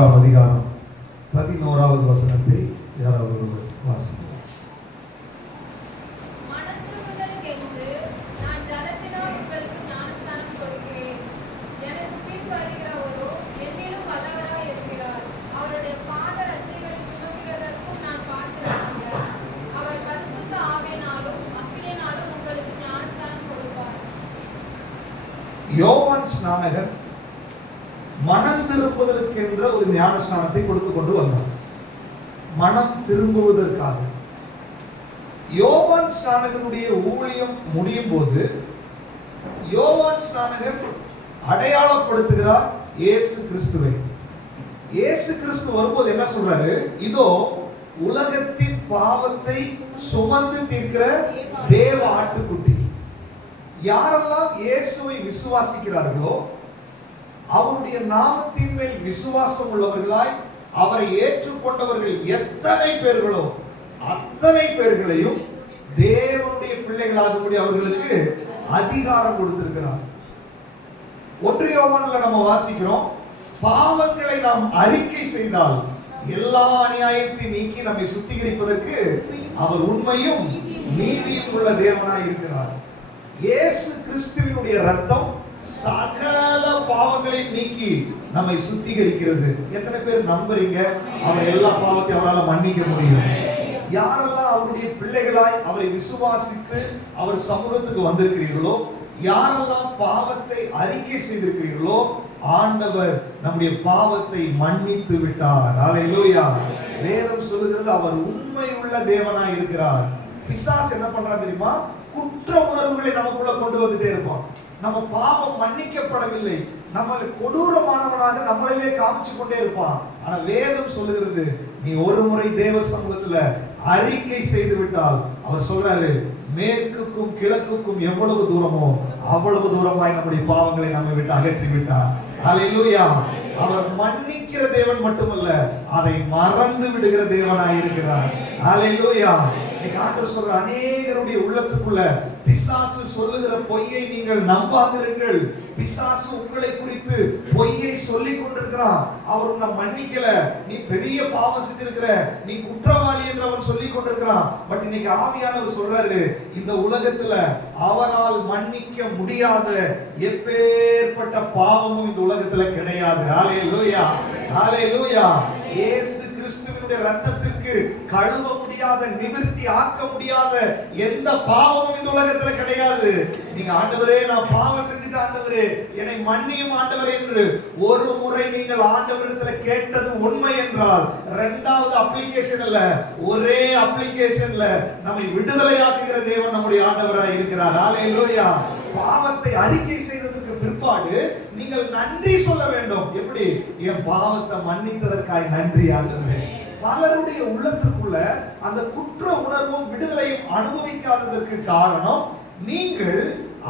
3ஆம் அதிகாரம் 11வது வசனத்தை யாராவது ஒருவர் வாசிக்கலாம். யோவான் ஸ்நானகன் மனம் திரும்புவதற்கென்ற ஒரு ஞான ஸ்நானத்தை கொடுத்து கொண்டு வந்தார். மனம் திரும்புவதற்காக யோவான் ஸ்நானகனுடைய ஊழியம் முடியும் போது யோவான் ஸ்நானகன் அடையாளப்படுத்துகிறார் இயேசு கிறிஸ்துவை. இயேசு கிறிஸ்து வரும்போது என்ன சொல்றாரு? இதோ உலகத்தின் பாவத்தை சுமந்து தீர்க்கிற தேவ ஆட்டுக்குட்டி. யாரெல்லாம் இயேசுவை விசுவாசிக்கிறார்களோ, அவருடைய நாமத்தின் மேல் விசுவாசம் உள்ளவர்களாய் அவரை ஏற்றுக்கொண்டவர்கள் எத்தனை பேர்களோ அத்தனை பேர்களையும் தேவனுடைய பிள்ளைகளாகும்படி அவர்களுக்கு அதிகாரம் கொடுத்திருக்கிறார். 1 யோவான்ல நம்ம வாசிக்கிறோம், பாவங்களை நாம் அறிக்கை செய்தால் எல்லா அநியாயத்தை நீக்கி நம்மை சுத்திகரிப்பதற்கு அவர் உண்மையும் நீதியும் உள்ள தேவனாய் இருக்கிறார். இயேசு கிறிஸ்துவினுடைய ரத்தம் சகல பாவங்களையும் நீக்கி நம்மை சுத்திகரிக்கிறது. எத்தனை பேர் நம்புறீங்க அவர் எல்லா பாவத்தையும் அவரால் மன்னிக்க முடியும்? யாரெல்லாம் அவருடைய பிள்ளைகளாய் அவரை விசுவாசித்து அவர் சமூகத்துக்கு வந்திருக்கிறீர்களோ, யாரெல்லாம் பாவத்தை அறிக்கை செய்திருக்கிறீர்களோ, ஆண்டவர் நம்முடைய பாவத்தை மன்னித்து விட்டார். ஹல்லேலூயா. வேதம் சொல்லுகிறது அவர் உண்மை உள்ள தேவனாய் இருக்கிறார். பிசாசு என்ன பண்றான் தெரியுமா? குற்ற உணர்வுகளை நமக்குள்ள கொண்டு வந்துட்டே இருப்பான். நம்ம பாவம் மன்னிக்கப்படவில்லை, நம்மளை கொடூரமானவனாக நம்மளையே காமிச்சு கொண்டே இருப்பான். ஆனா வேதம் சொல்லுகிறது, நீ ஒரு முறை தேவ சமூகத்துல அறிக்கை செய்து விட்டால் அவர் சொல்றாரு, மேற்குக்கும் கிழக்குக்கும் எவ்வளவு தூரமோ அவ்வளவு தூரமாய் நம்முடைய பாவங்களை நம்மை விட்டு அகற்றி விட்டார். ஹல்லேலூயா. அவர் மன்னிக்கிற தேவன் மட்டுமல்ல, அதை மறந்து விடுகிற தேவனாய் இருக்கிறார். ஹல்லேலூயா. ஆண்டவர் சொல்ற, அநேகருடைய உள்ளத்துக்குள்ள பிசாசு சொல்லுகிற பொய்யை நீங்கள் நம்பாதிருங்கள். பிசாசு உங்களை குறித்து பொய்யை சொல்லிக் கொண்டிருக்கிறான். அவர் உன்னை மன்னிக்கல, நீ பெரிய பாவம் செஞ்சிருக்கிற, நீ குற்றவாளி என்று அவன் சொல்லிக் கொண்டிருக்கிறான். பட் இன்னைக்கு ஆவியானவர் சொல்றாரு, இந்த உலகத்துல அவரால் மன்னிக்க முடியாத எப்பேற்பட்ட பாவமும் இந்த உலகத்துல கிடையாது. ஹல்லேலூயா. ஹல்லேலூயா. இயேசு கிறிஸ்துவினுடைய ரத்தத்திற்கு கழுவ முடியாத, நிவர்த்தி ஆக்க முடியாத எந்த பாவமும் இந்த உலகத்துல கிடையாது. நீங்க ஆண்டவரே நான் பாவம் செஞ்சுட்டேன் ஆண்டவரே என்னை மன்னியும் ஆண்டவரே என்று ஒரு முறை நீங்கள் ஆண்டவரிடத்துல கேட்டது உண்மை என்றால், இரண்டாவது அப்ளிகேஷன் இல்ல, ஒரே அப்ளிகேஷன்ல நம்மை விடுதலையாக்குகிற தேவன் நம்முடைய ஆண்டவராய் இருக்கிறார். ஹல்லேலூயா. பாவத்தை அறிக்கை செய்ததுக்கு பிற்பாடு நீங்கள் நன்றி சொல்ல வேண்டும். எப்படி? என் பாவத்தை மன்னித்ததற்காய் நன்றி ஆண்டவரே. பலருடைய உள்ளத்துக்குள்ள அந்த குற்ற உணர்வும் விடுதலையும் அனுபவிக்காததற்கு காரணம், நீங்கள்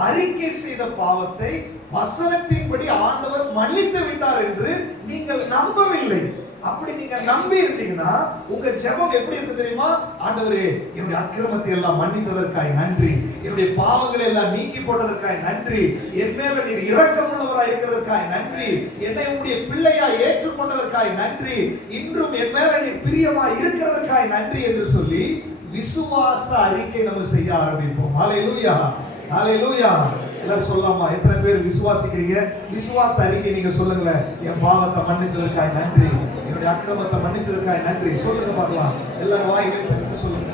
அறிக்கை செய்த பாவத்தை வசனத்தின்படி ஆண்டவர் மன்னித்து விட்டார் என்று நீங்கள் நம்பவில்லை. அப்படி நீங்க நம்பி இருந்தீங்கன்னா உங்க ஜெபம் எப்படி இருக்கு தெரியுமா? ஆண்டவரே என்னுடைய அக்கிரமத்தை எல்லாம் மன்னித்ததற்காய் நன்றி, என்னுடைய பாவங்களை எல்லாம் நீக்கி போட்டதற்காய் நன்றி, என் மேல நீர் இரக்கமுள்ளவராய் இருக்கிறதற்காய் நன்றி, என்னை உம்முடைய பிள்ளையாய் ஏற்றுக்கொண்டதற்காய் நன்றி, இன்றும் என் மேல நீர் பிரியமாய் இருக்கிறதற்காய் நன்றி என்று சொல்லி விசுவாச அறிக்கை நம்ம செய்ய ஆரம்பிப்போம். ஹல்லேலூயா. ஹல்லேலூயா. எல்லாரும் சொல்லலாமா? எத்தனை பேர் விசுவாசிக்கிறீங்க? விசுவாச அறிக்கை நீங்க சொல்லுங்க. என் பாவத்தை மன்னிச்சதற்காய் நன்றி, என்னுடைய அக்கிரமத்தை மன்னிச்சதற்காய் நன்றி. சொல்லுங்க பார்க்கலாம். எல்லாரும் வாயிலே திறந்து சொல்லுங்க.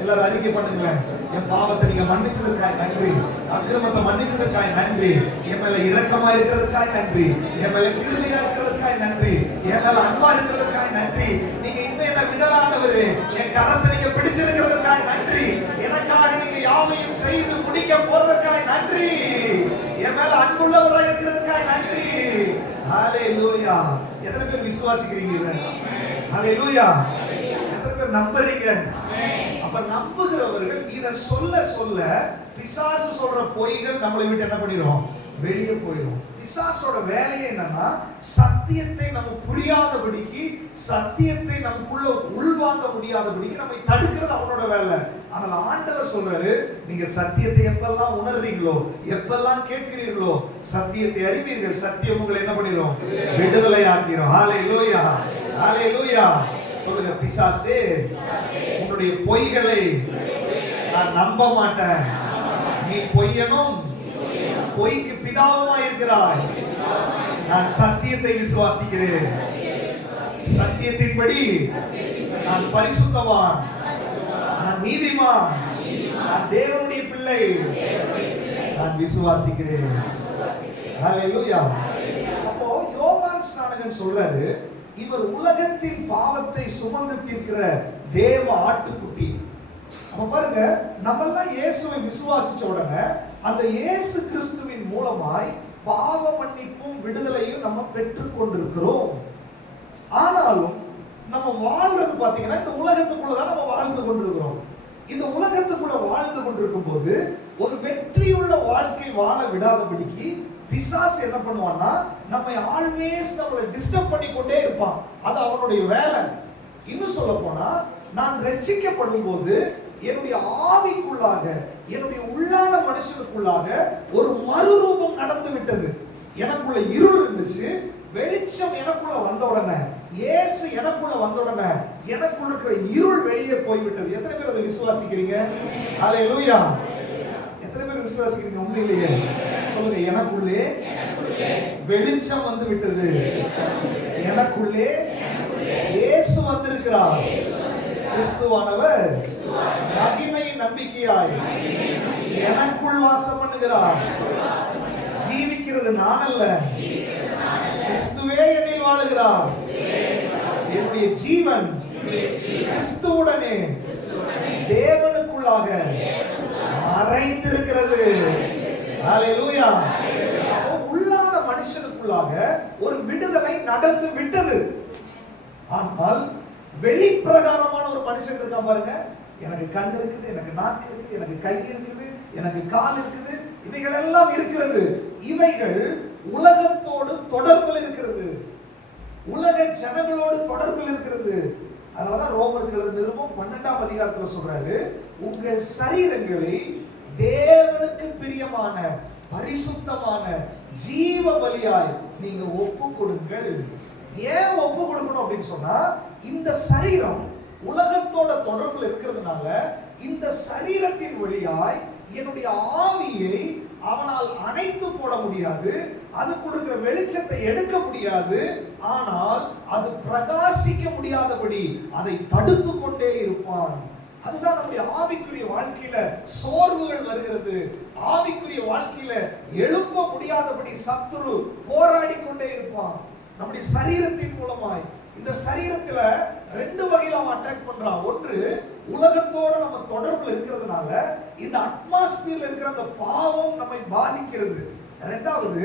எல்லாரும் அறிக்கை பண்ணுங்க. என் பாவத்தை நீங்க மன்னிச்சதற்காய் நன்றி, அக்கிரமத்தை மன்னிச்சதற்காய் நன்றி, என் மேல இரக்கமா இருக்கிறதற்காய் நன்றி, என் மேல கிருபையா இருக்கிறதற்காய் நன்றி, என் மேல அன்பா இருக்கிறதற்காய் நன்றி, நீங்க இன்னும் என்ன விடலாண்டவரே, என் கரத்தை நீங்க பிடிச்சிருக்கிறதற்காய் நன்றி, எனக்காக நீங்க யாவையும் செய்து முடிக்க போறதற்காய் நன்றி, என் மேல அன்புள்ளவராய் இருக்கிறதற்காய் நன்றி. ஹல்லேலூயா. எத்தனை பேர் விசுவாசிக்கிறீங்க இத? ஹல்லேலூயா. எத்தனை பேர் நம்புறீங்க? அப்ப நம்புகிறவர்கள் இத சொல்ல சொல்ல பிசாசு சொல்ற பொய்கள் நம்மளை விட்டு என்ன பண்ணிரும்? வெளியே போயிடும். பிசாசோட வேலையே என்னன்னா சத்தியத்தை நம்ம புரியாதபடிக்கு, சத்தியத்தை நமக்குள்ள உள்வாங்க முடியாதபடிக்கு நம்மை தடுக்கிறது அவனோட வேலை. ஆனால் ஆண்டவர் சொல்றாரு, நீங்க சத்தியத்தை எப்பெல்லாம் உணர்றீங்களோ, எப்பெல்லாம் கேட்கிறீர்களோ, சத்தியத்தை அறிவீர்கள், சத்தியம் உங்களை என்ன பண்ணிரும்? விடுதலை ஆக்கிரும். ஹalleluya, ஹalleluya. சொல்லுங்க, பிசாசே உன்னுடைய பொய்களை நான் நம்ப மாட்டேன். நீ பொய்யனும் பொய்க்கு பிதாவுமாய் இருக்கிறாய். நான் சத்தியத்தை விசுவாசிக்கிறேன். சத்தியத்தின்படி நான் பரிசுத்தவான், நான் நீதிமான், நான் தேவனுடைய பிள்ளை, நான் விசுவாசிக்கிறேன். ஹalleluya. அப்போ யோவான் ஸ்நானகன் சொல்றாரு, இவர் உலகத்தின் பாவத்தை சுமந்து தீர்க்கிற தேவ ஆட்டுக்குட்டி. அப்ப பாருங்க, நம்ம எல்லாம் இயேசுவை விசுவாசிச்ச உடனே அந்த இயேசு கிறிஸ்துவின் மூலமாய் பாவ மன்னிப்பும் விடுதலையும் நம்ம பெற்றுக் கொண்டிருக்கிறோம். ஆனாலும் நம்ம வாழ்றது பாத்தீங்கன்னா இந்த உலகத்துக்குள்ளதான் நம்ம வாழ்ந்து கொண்டிருக்கிறோம். இந்த உலகத்துக்குள்ள வாழ்ந்து கொண்டிருக்கும் போது ஒரு வெற்றியுள்ள வாழ்க்கை வாழ விடாதபடிக்கு பிசாசு என்ன பண்ணுவான்னா, நம்ம ஆல்வேஸ் நம்மளை டிஸ்டர்ப் பண்ணி கொண்டே இருப்பான். அது அவனுடைய வேலை. இன்னும் சொல்ல போனா, நான் ரட்சிக்கப்படும் போது என்னுடைய ஆவிக்குள்ளாக, என்னுடைய உள்ளான மனுஷனுக்குள்ளாக ஒரு மறுரூபம் நடந்து விட்டது. எனக்குள்ள இருள் இருந்துச்சு, வெளிச்சம் எனக்குள்ள வந்த உடனே, இயேசு எனக்குள்ள வந்த உடனே எனக்குள்ள இருக்கிற இருள் வெளியே போய்விட்டது. எத்தனை பேர் அதை விசுவாசிக்கிறீங்க? ஹalleluya. எத்தனை பேர் விசுவாசிக்கிறீங்க? உண்மையிலேயே சொல்லுங்க, எனக்குள்ளே வெளிச்சம் வந்து விட்டது. எனக்குள்ளே இயேசு வந்திருக்கிறார். கிறிஸ்துவானவர் மகிமையின் நம்பிக்கையாய் எனக்குள் வாசம் பண்ணுகிறார். ஜீவிக்கிறது நான் அல்ல, கிறிஸ்துவே என்னில் வாழுகிறார். என்னுடைய ஜீவன் கிறிஸ்துவுடனே தேவனுக்குள்ளாக மறைந்திருக்கிறது. ஹalleluya. உள்ளான மனுஷனுக்குள்ளாக ஒரு விடுதலை நடந்து விட்டது. ஆனால் வெளிப்பிரகாரமான ஒரு மனுஷன் இருக்கா பாருங்க. எனக்கு கண் இருக்குது, எனக்கு நாக்கு இருக்குது, எனக்கு கை இருக்குது, எனக்கு கால் இருக்குது, இவைகள் எல்லாம் இருக்கிறது. இவைகள் உலகத்தோடு தொடர்பில் இருக்கிறது, உலக ஜனங்களோடு தொடர்பில் இருக்கிறது. அதனாலதான் ரோமர்கள் எழுதின நிருபம் 12ஆம் அதிகாரத்துல சொல்றாரு, உங்கள் சரீரங்களை தேவனுக்கு பிரியமான பரிசுத்தமான ஜீவ பலியாய் நீங்க ஒப்பு கொடுங்கள். ஏன் ஒப்பு கொடுக்கணும் அப்படின்னு சொன்னா, இந்த சரீரம் உலகத்தோட தொடர்புல இருக்கிறதுனால இந்த சரீரத்தின் வழியாய் என்னுடைய ஆவியை அவனால் அணைத்து போட முடியாது, அது கொடுக்கிற வெளிச்சத்தை எடுக்க முடியாது. ஆனால் அது பிரகாசிக்க முடியாதபடி அதை தடுத்து கொண்டே இருப்பான். அதுதான் நம்முடைய ஆவிக்குரிய வாழ்க்கையில சோர்வுகள் வருகிறது. ஆவிக்குரிய வாழ்க்கையில எழும்ப முடியாதபடி சத்துரு போராடி கொண்டே இருப்பான். நம்முடைய சரீரத்தின் மூலமாய் இந்த சரீரத்துல ரெண்டு வகையில அவன் அட்டாக் பண்றான். ஒன்று, உலகத்தோட நம்ம தொடர்புல இருக்கிறதுனால இந்த அட்மாஸ்பியர்ல இருக்கிற அந்த பாவம் நம்மை பாதிக்கிறது. இரண்டாவது,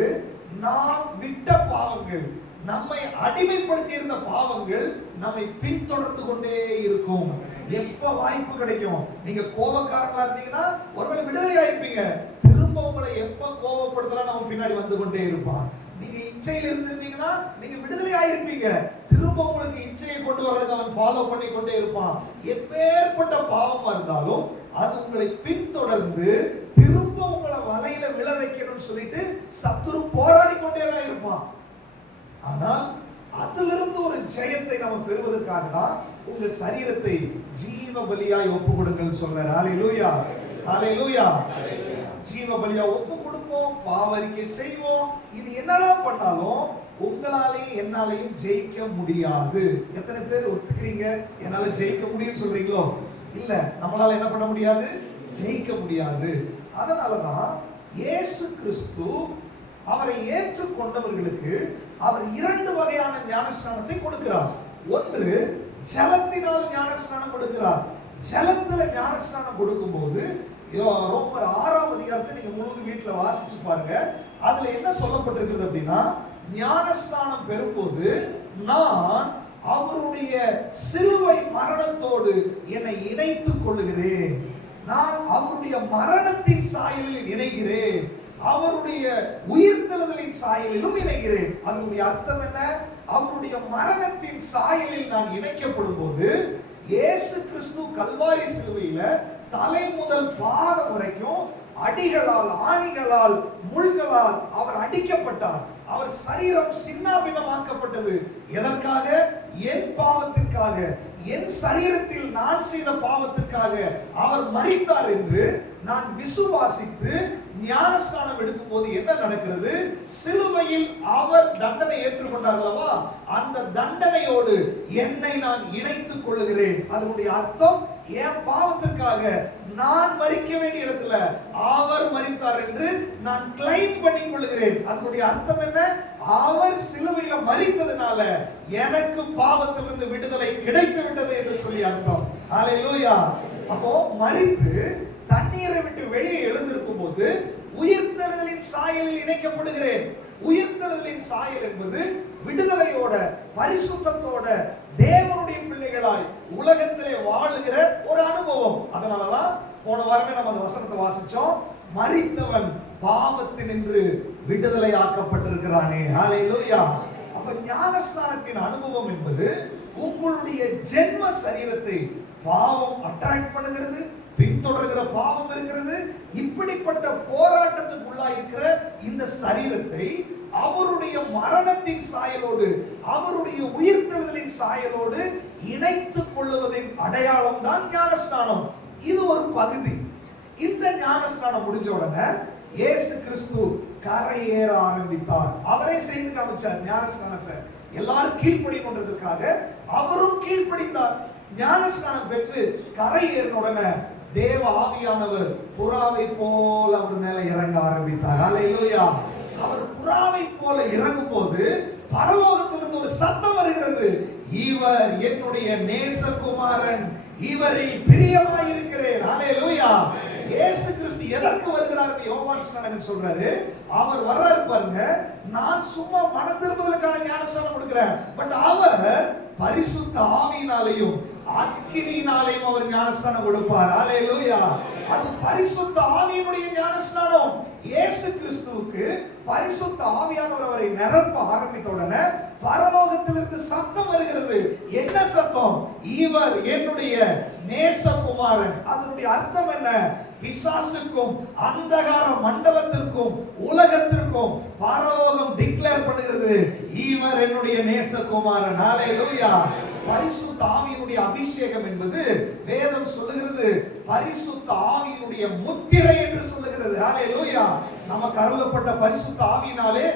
நாம் விட்ட பாவங்கள், நம்மை அடிமைப்படுத்தி இருந்த பாவங்கள் நம்மை பின்தொடர்ந்து கொண்டே இருக்கும். எப்ப வாய்ப்பு கிடைக்கும், நீங்க கோபக்காரங்களா இருந்தீங்கன்னா ஒருவேளை விடுதலை ஆயிருப்பீங்க, திரும்ப உங்களை எப்ப கோபப்படுத்தலாம் நம்ம பின்னாடி வந்து கொண்டே இருப்பான். நீங்க இச்சையில் இருந்திருந்தீங்கன்னா நீங்க விடுதலை ஆயிருப்பீங்க, திரும்ப உங்களுக்கு இச்சையை கொண்டு வர்றதுக்கு அவன் ஃபாலோ பண்ணி கொண்டே இருப்பான். எப்பேற்பட்ட பாவமா இருந்தாலும் அது உங்களை பின்தொடர்ந்து திரும்ப உங்களை வலையில விழ வைக்கணும்னு சொல்லிட்டு சத்துரு போராடி கொண்டே தான் இருப்பான். ஆனால் அதிலிருந்து ஒரு ஜெயத்தை நம்ம பெறுவதற்காக தான் உங்க சரீரத்தை ஜீவ பலியாய் ஒப்பு கொடுங்கன்னு சொல்றாரு. ஹalleluya, ஹalleluya. ஜீவ பலியா ஒப்பு கொடுப்போம், பாவரிக்கை செய்வோம். இது என்னெல்லாம் பண்ணாலும் உங்களாலேயும் என்னாலையும் ஜெயிக்க முடியாது. எத்தனை பேர் ஒத்துக்கிறீங்க என்னால ஜெயிக்க முடியும்னு சொல்றீங்களோ? இல்ல, நம்மளால என்ன பண்ண முடியாது? ஜெயிக்க முடியாது. அதனாலதான் இயேசு கிறிஸ்து அவரை ஏற்றுக்கொண்டவர்களுக்கு அவர் இரண்டு வகையான ஞானஸ்நானத்தை கொடுக்கிறார். ஒன்று, ஜலத்தினால் ஞானஸ்நானம் கொடுக்கிறார். ஜலத்துல ஞானஸ்நானம் கொடுக்கும் போது ரோமர் 6ஆம் அதிகாரத்தை நீங்க முழுவதும் வீட்டுல வாசிச்சு பாருங்க. அதுல என்ன சொல்லப்பட்டிருக்கிறது அப்படின்னா, ஞானஸ்நானம் பெறும்போது நான் அவருடைய சிலுவை மரணத்தோடு என்னை இணைத்துக் கொள்ளுகிறேன், நான் அவருடைய மரணத்தின் சாயலில் இணைகிறேன். அவருடைய உயிர்த்தெழுதலின் சாயலிலும் இணைகிறேன். அதனுடைய அர்த்தம் என்ன? அவருடைய மரணத்தின் சாயலில் நான் இணைக்கப்படும் போது இயேசு கிறிஸ்து கல்வாரி சிலுவையில தலை முதல் பாதம் வரைக்கும் அடிகளால், ஆணிகளால், முள்களால் அவர் அடிக்கப்பட்டார். அவர் சரீரம் சின்னாபின்னமாக்கப்பட்டது. எதற்காக? என் பாவத்திற்காக, என் சரீரத்தில் நான் செய்த பாவத்திற்காக அவர் மரித்தார் என்று நான் விசுவாசித்து ஞானஸ்நானம் எடுக்கும் போது என்ன நடக்கிறது? சிலுவையில் அவர் தண்டனை ஏற்றுக்கொண்டார் அல்லவா, அந்த தண்டனையோடு என்னை நான் இணைத்துக் கொள்ளுகிறேன். அதனுடைய அர்த்தம், என் பாவத்திற்காக நான் மரிக்க வேண்டிய இடத்துல அவர் மரித்தார் என்று நான் கிளைம் பண்ணிக் கொள்ளுகிறேன். அதனுடைய அர்த்தம் என்ன? அவர் சிலுவையில மரித்ததுனால எனக்கு பாவத்திலிருந்து விடுதலை கிடைத்து விட்டது என்று சொல்லி அர்த்தம். ஹல்லேலூயா. அப்போ மரித்து தண்ணீரை விட்டு வெளியே எழுந்திருக்கும் போது உயிர்த்தெழுதலின் சாயலில் இணைக்கப்படுகிறேன். உயிர்த்தெழுதலின் சாயல் என்பது விடுதலையோட, பரிசுத்தத்தோட, தேவனுடைய பிள்ளைகளாய் உலகத்திலே வாழுகிற ஒரு அனுபவம். அதனாலதான் போன வாரமே நம்ம அந்த வசனத்தை வாசிச்சோம். மரித்தவன் பாவத்தினின்று விடுதலை ஆக்கப்பட்டிருக்கிறானே. ஹல்லேலூயா. அப்ப ஞானஸ்நானத்தின் அனுபவம் என்பது உங்களுடைய ஜென்ம சரீரத்தை பாவம் அட்ராக்ட் பண்ணுகிறது, பின்தொடர்கிற பாவம் இருக்கிறது. இப்படிப்பட்ட போராட்டத்துக்குள்ளா இருக்கிற இந்த சரீரத்தை அவருடைய மரணத்தின் சாயலோடு, அவருடைய உயிர்த்தெழுதலின் சாயலோடு இணைத்துக் கொள்ளுவதின் அடையாளம் தான் ஞானஸ்நானம். இது ஒரு பகுதி. இந்த ஞானஸ்நானம் முடிஞ்ச உடனே இயேசு கிறிஸ்து கரையேற ஆரம்பித்தார். அவரே செய்து காமிச்சார் ஞானஸ்நானத்தை. எல்லாரும் கீழ்ப்படின்றதுக்காக அவரும் கீழ்ப்படிந்தார். ஞானஸ்நானம் பெற்று கரையேறின உடனே தேவ ஆவியானவர் புறாவை போல அவர் மேல இறங்க ஆரம்பித்தார். ஹல்லேலூயா. அவர் புறாவை போல இறங்கும் போது பரலோகத்திலிருந்து ஒரு சத்தம் வருகிறது. இவர் என்னுடைய நேசகுமாரன், இவரில் பிரியமாய் இருக்கிறேன். ஹல்லேலூயா. இயேசு கிறிஸ்து எதற்கு வருகிறார்? யோவான் ஸ்நானகன் சொல்றாரு. அவர் வர்றாரு பாருங்க. நான் சும்மா மனம் திரும்புதலுக்கான ஞானஸ்நானம் கொடுக்கிறேன். பட் அவர் பரிசுத்த ஆவியினாலேயும் அக்கினியினாலேயும் அவர் ஞானஸ்நானம் கொடுப்பார். ஹல்லேலூயா. அது பரிசுத்த ஆவியினுடைய ஞானஸ்நானம். இயேசு கிறிஸ்துவுக்கு பரிசுத்த ஆவியானவர் அவரை நிரப்ப ஆரம்பித்த உடனே பரலோகத்திலிருந்து சத்தம் வருகிறது. என்ன சத்தம்? இவர் என்னுடைய நேசகுமாரன். அதனுடைய அர்த்தம் என்ன? பிசாசுக்கும் அந்தகார மண்டலத்திற்கும் உலகத்திற்கும் பரலோகம் டிக்ளேர் பண்ணுகிறது, இவர் என்னுடைய நேசகுமாரன். ஹல்லேலூயா. பரிசுத்த ஆவியினுடைய அபிஷேகம் என்பது வேதம் சொல்லுகிறது பரிசுத்த ஆவியினுடைய முத்திரை என்று சொல்லுகிறது. ஹல்லேலூயா. நமக்கு அருளப்பட்ட பரிசுத்த ஆவியினாலே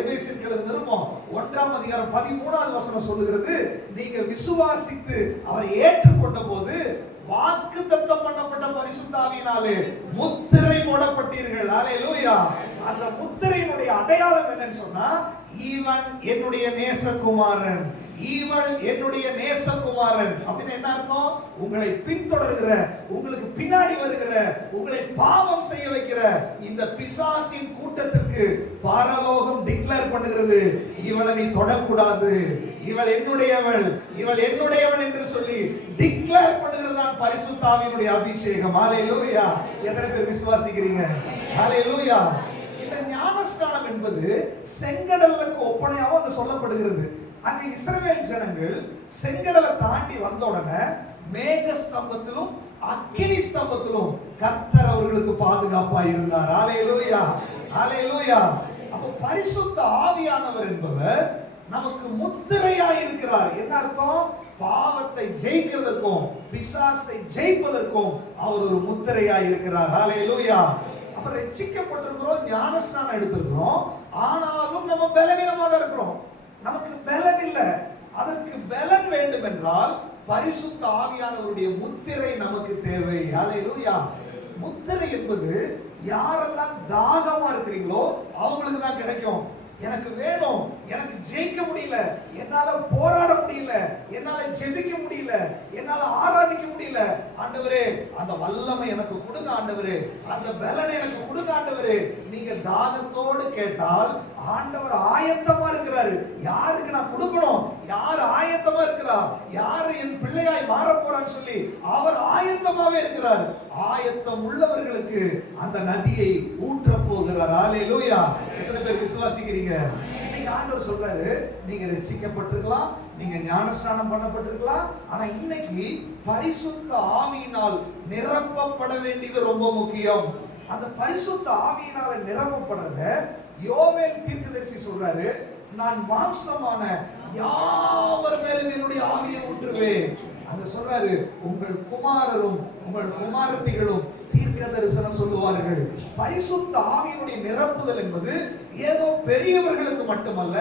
எபேசியருக்கு எழுதின நிருபம் 1ஆம் அதிகாரம் 13வது வசனம் சொல்லுகிறது, நீங்க விசுவாசித்து அவரை ஏற்றுக்கொண்ட போது வாக்குத்தத்தம் பண்ணப்பட்ட பரிசுத்த ஆவியினாலே முத்திரை போடப்பட்டீர்கள். ஹல்லேலூயா. அந்த முத்திரையினுடைய அடையாளம் என்னன்னு சொன்னா, இவன் என்னுடைய நேசகுமாரன், இவள் என்னுடைய நேசகுமாரன். அப்படின்னு என்ன அர்த்தம்? உங்களை பின்தொடர்கிற, உங்களுக்கு பின்னாடி வருகிற, உங்களை பாவம் செய்ய வைக்கிற இந்த பிசாசின் கூட்டத்திற்கு பரலோகம் டிக்ளேர் பண்ணுகிறது, இவளை நீ தொடக்கூடாது, இவள் என்னுடையவள், இவள் என்னுடையவன் என்று சொல்லி டிக்ளேர் பண்ணுகிறது தான் பரிசுத்த ஆவியினுடைய அபிஷேகம். ஹல்லேலூயா. எத்தனை பேர் விசுவாசிக்கிறீங்க? ஹல்லேலூயா. இந்த ஞானஸ்நானம் என்பது செங்கடலுக்கு ஒப்பனையாக அங்க சொல்லப்படுகிறது. அங்க இஸ்ரவேல் ஜனங்கள் செங்கடலை தாண்டி வந்த உடனே மேக ஸ்தம்பத்திலும் அக்கினி ஸ்தம்பத்திலும் கர்த்தர் அவர்களுக்கு பாதுகாப்பா இருந்தார். ஹல்லேலூயா. ஹல்லேலூயா. அப்ப பரிசுத்த ஆவியானவர் என்பவர் நமக்கு முத்திரையா இருக்கிறார். என்ன அர்த்தம்? பாவத்தை ஜெயிக்கிறதற்கும் பிசாசை ஜெயிப்பதற்கும் அவர் ஒரு முத்திரையா இருக்கிறார். ஹல்லேலூயா. அப்ப ரட்சிக்கப்பட்டிருக்கிறோம், ஞானஸ்நானம் எடுத்திருக்கிறோம், ஆனாலும் நம்ம பலவீனமா தான் இருக்கிறோம். நமக்கு பலன் இல்லை. அதற்கு பலன் வேண்டும் என்றால் பரிசுத்த ஆவியானவருடைய முத்திரை நமக்கு தேவை. ஹல்லேலூயா. முத்திரை என்பது யாரெல்லாம் தாகமா இருக்கிறீங்களோ அவங்களுக்கு தான் கிடைக்கும். எனக்கு வேணும், எனக்கு ஜெயிக்க முடியல, என்னால போராட முடியல, என்னால ஜெபிக்க முடியல, என்னால ஆராதிக்க முடியல, ஆண்டவரே அந்த வல்லமை எனக்கு கொடுங்க ஆண்டவரே, அந்த பலனை எனக்கு கொடுங்க ஆண்டவரே. நீங்க தாகத்தோடு கேட்டால் ஆண்டவர் ஆயத்தமா இருக்கிறாரு. யாருக்கு நான் கொடுக்கணும், யார் ஆயத்தமா இருக்கிறார், யாரு என் பிள்ளையாய் மாற போறான்னு சொல்லி அவர் ஆயத்தமாவே இருக்கிறார். ஆயத்தம் உள்ளவர்களுக்கு அந்த நதியை ஊற்ற போகிறார். ஹல்லேலூயா. எத்தனை பேர் விசுவாசிக்கிறீங்க? இன்னைக்கு ஆண்டவர் சொல்றாரு, நீங்க ரட்சிக்கப்பட்டிருக்கலாம், நீங்க ஞானஸ்நானம் பண்ணப்பட்டிருக்கலாம், ஆனா இன்னைக்கு பரிசுத்த ஆவியினால் நிரப்பப்பட வேண்டியது ரொம்ப முக்கியம். அந்த பரிசுத்த ஆவியினால நிரப்பப்படுறத யோவேல் தீர்க்கதரிசி சொல்றாரு, நான் மாம்சமான யாவர் மேலும் என்னுடைய ஆவியை ஊற்றுவேன். அங்க சொல்றாரு, உங்கள் குமாரரும் உங்கள் குமாரத்திகளும் தீர்க்க தரிசனம் சொல்லுவார்கள். பரிசுத்த ஆவியினுடைய நிரப்புதல் என்பது ஏதோ பெரியவர்களுக்கு மட்டுமல்ல,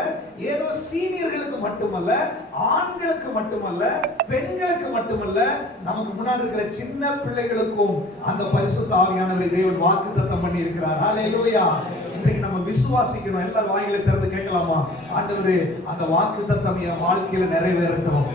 ஏதோ சீனியர்களுக்கு மட்டுமல்ல, ஆண்களுக்கு மட்டுமல்ல, பெண்களுக்கு மட்டுமல்ல, நமக்கு முன்னாடி இருக்கிற சின்ன பிள்ளைகளுக்கும் அந்த பரிசுத்த ஆவியானவரை தேவன் வாக்குத்தத்தம் பண்ணி இருக்கிறார். ஹல்லேலூயா. இன்றைக்கு நம்ம விசுவாசிக்கணும். எல்லாரும் வாயில திறந்து கேட்கலாமா? ஆண்டவரே, அந்த வாக்குத்தத்தம் என் வாழ்க்கையில நிறைவேறட்டும்,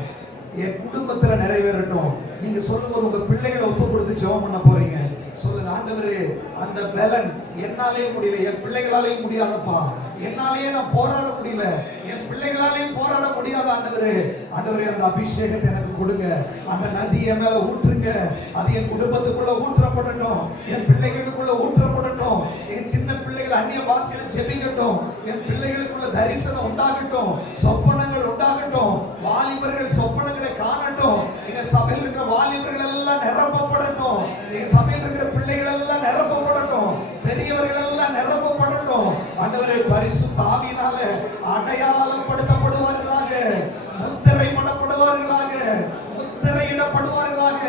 என் குடும்பத்துல நிறைவேறட்டும். நீங்க சொல்லும்போது உங்க பிள்ளைகளை ஒப்பு கொடுத்து ஜெபம் பண்ண போறீங்க. சொல்லுங்க, ஆண்டவரே, அந்த பலன் என்னாலே முடியல, என் பிள்ளைகளாலேயும் முடியாதப்பா, என்னாலேயே நான் போராட முடியல, என் பிள்ளைகளாலேயும் போராட முடியாத ஆண்டவரே, ஆண்டவரே அந்த அபிஷேகத்தை எனக்கு கொடுங்க, அந்த நதி என் மேல ஊற்றுங்க, அது என் குடும்பத்துக்குள்ள ஊற்றப்படட்டும், என் பிள்ளைகளுக்குள்ள ஊற்றப்படட்டும், என் சின்ன பிள்ளைகள் அந்நிய பாஷையில ஜெபிக்கட்டும், என் பிள்ளைகளுக்குள்ள தரிசனம் உண்டாகட்டும், சொப்பனங்கள் உண்டாகட்டும், வாலிபர்கள் சொப்பனங்களை காணட்டும், எங்க சபையில் இருக்கிற வாலிபர்கள் எல்லாம் நிரப்பப்படட்டும், எங்க சபையில் இருக்கிற பிள்ளைகள் எல்லாம் நிரப்பப்படட்டும், பெரியவர்கள் எல்லாம் நிரப்பப்படட்டும். ஆண்டவரே, பரிசுத்த ஆவியினால அடையாளப்படுத்தப்படுவார்களாக, முத்திரையிடப்படுவார்களாக, முத்திரையிடப்படுவார்களாக.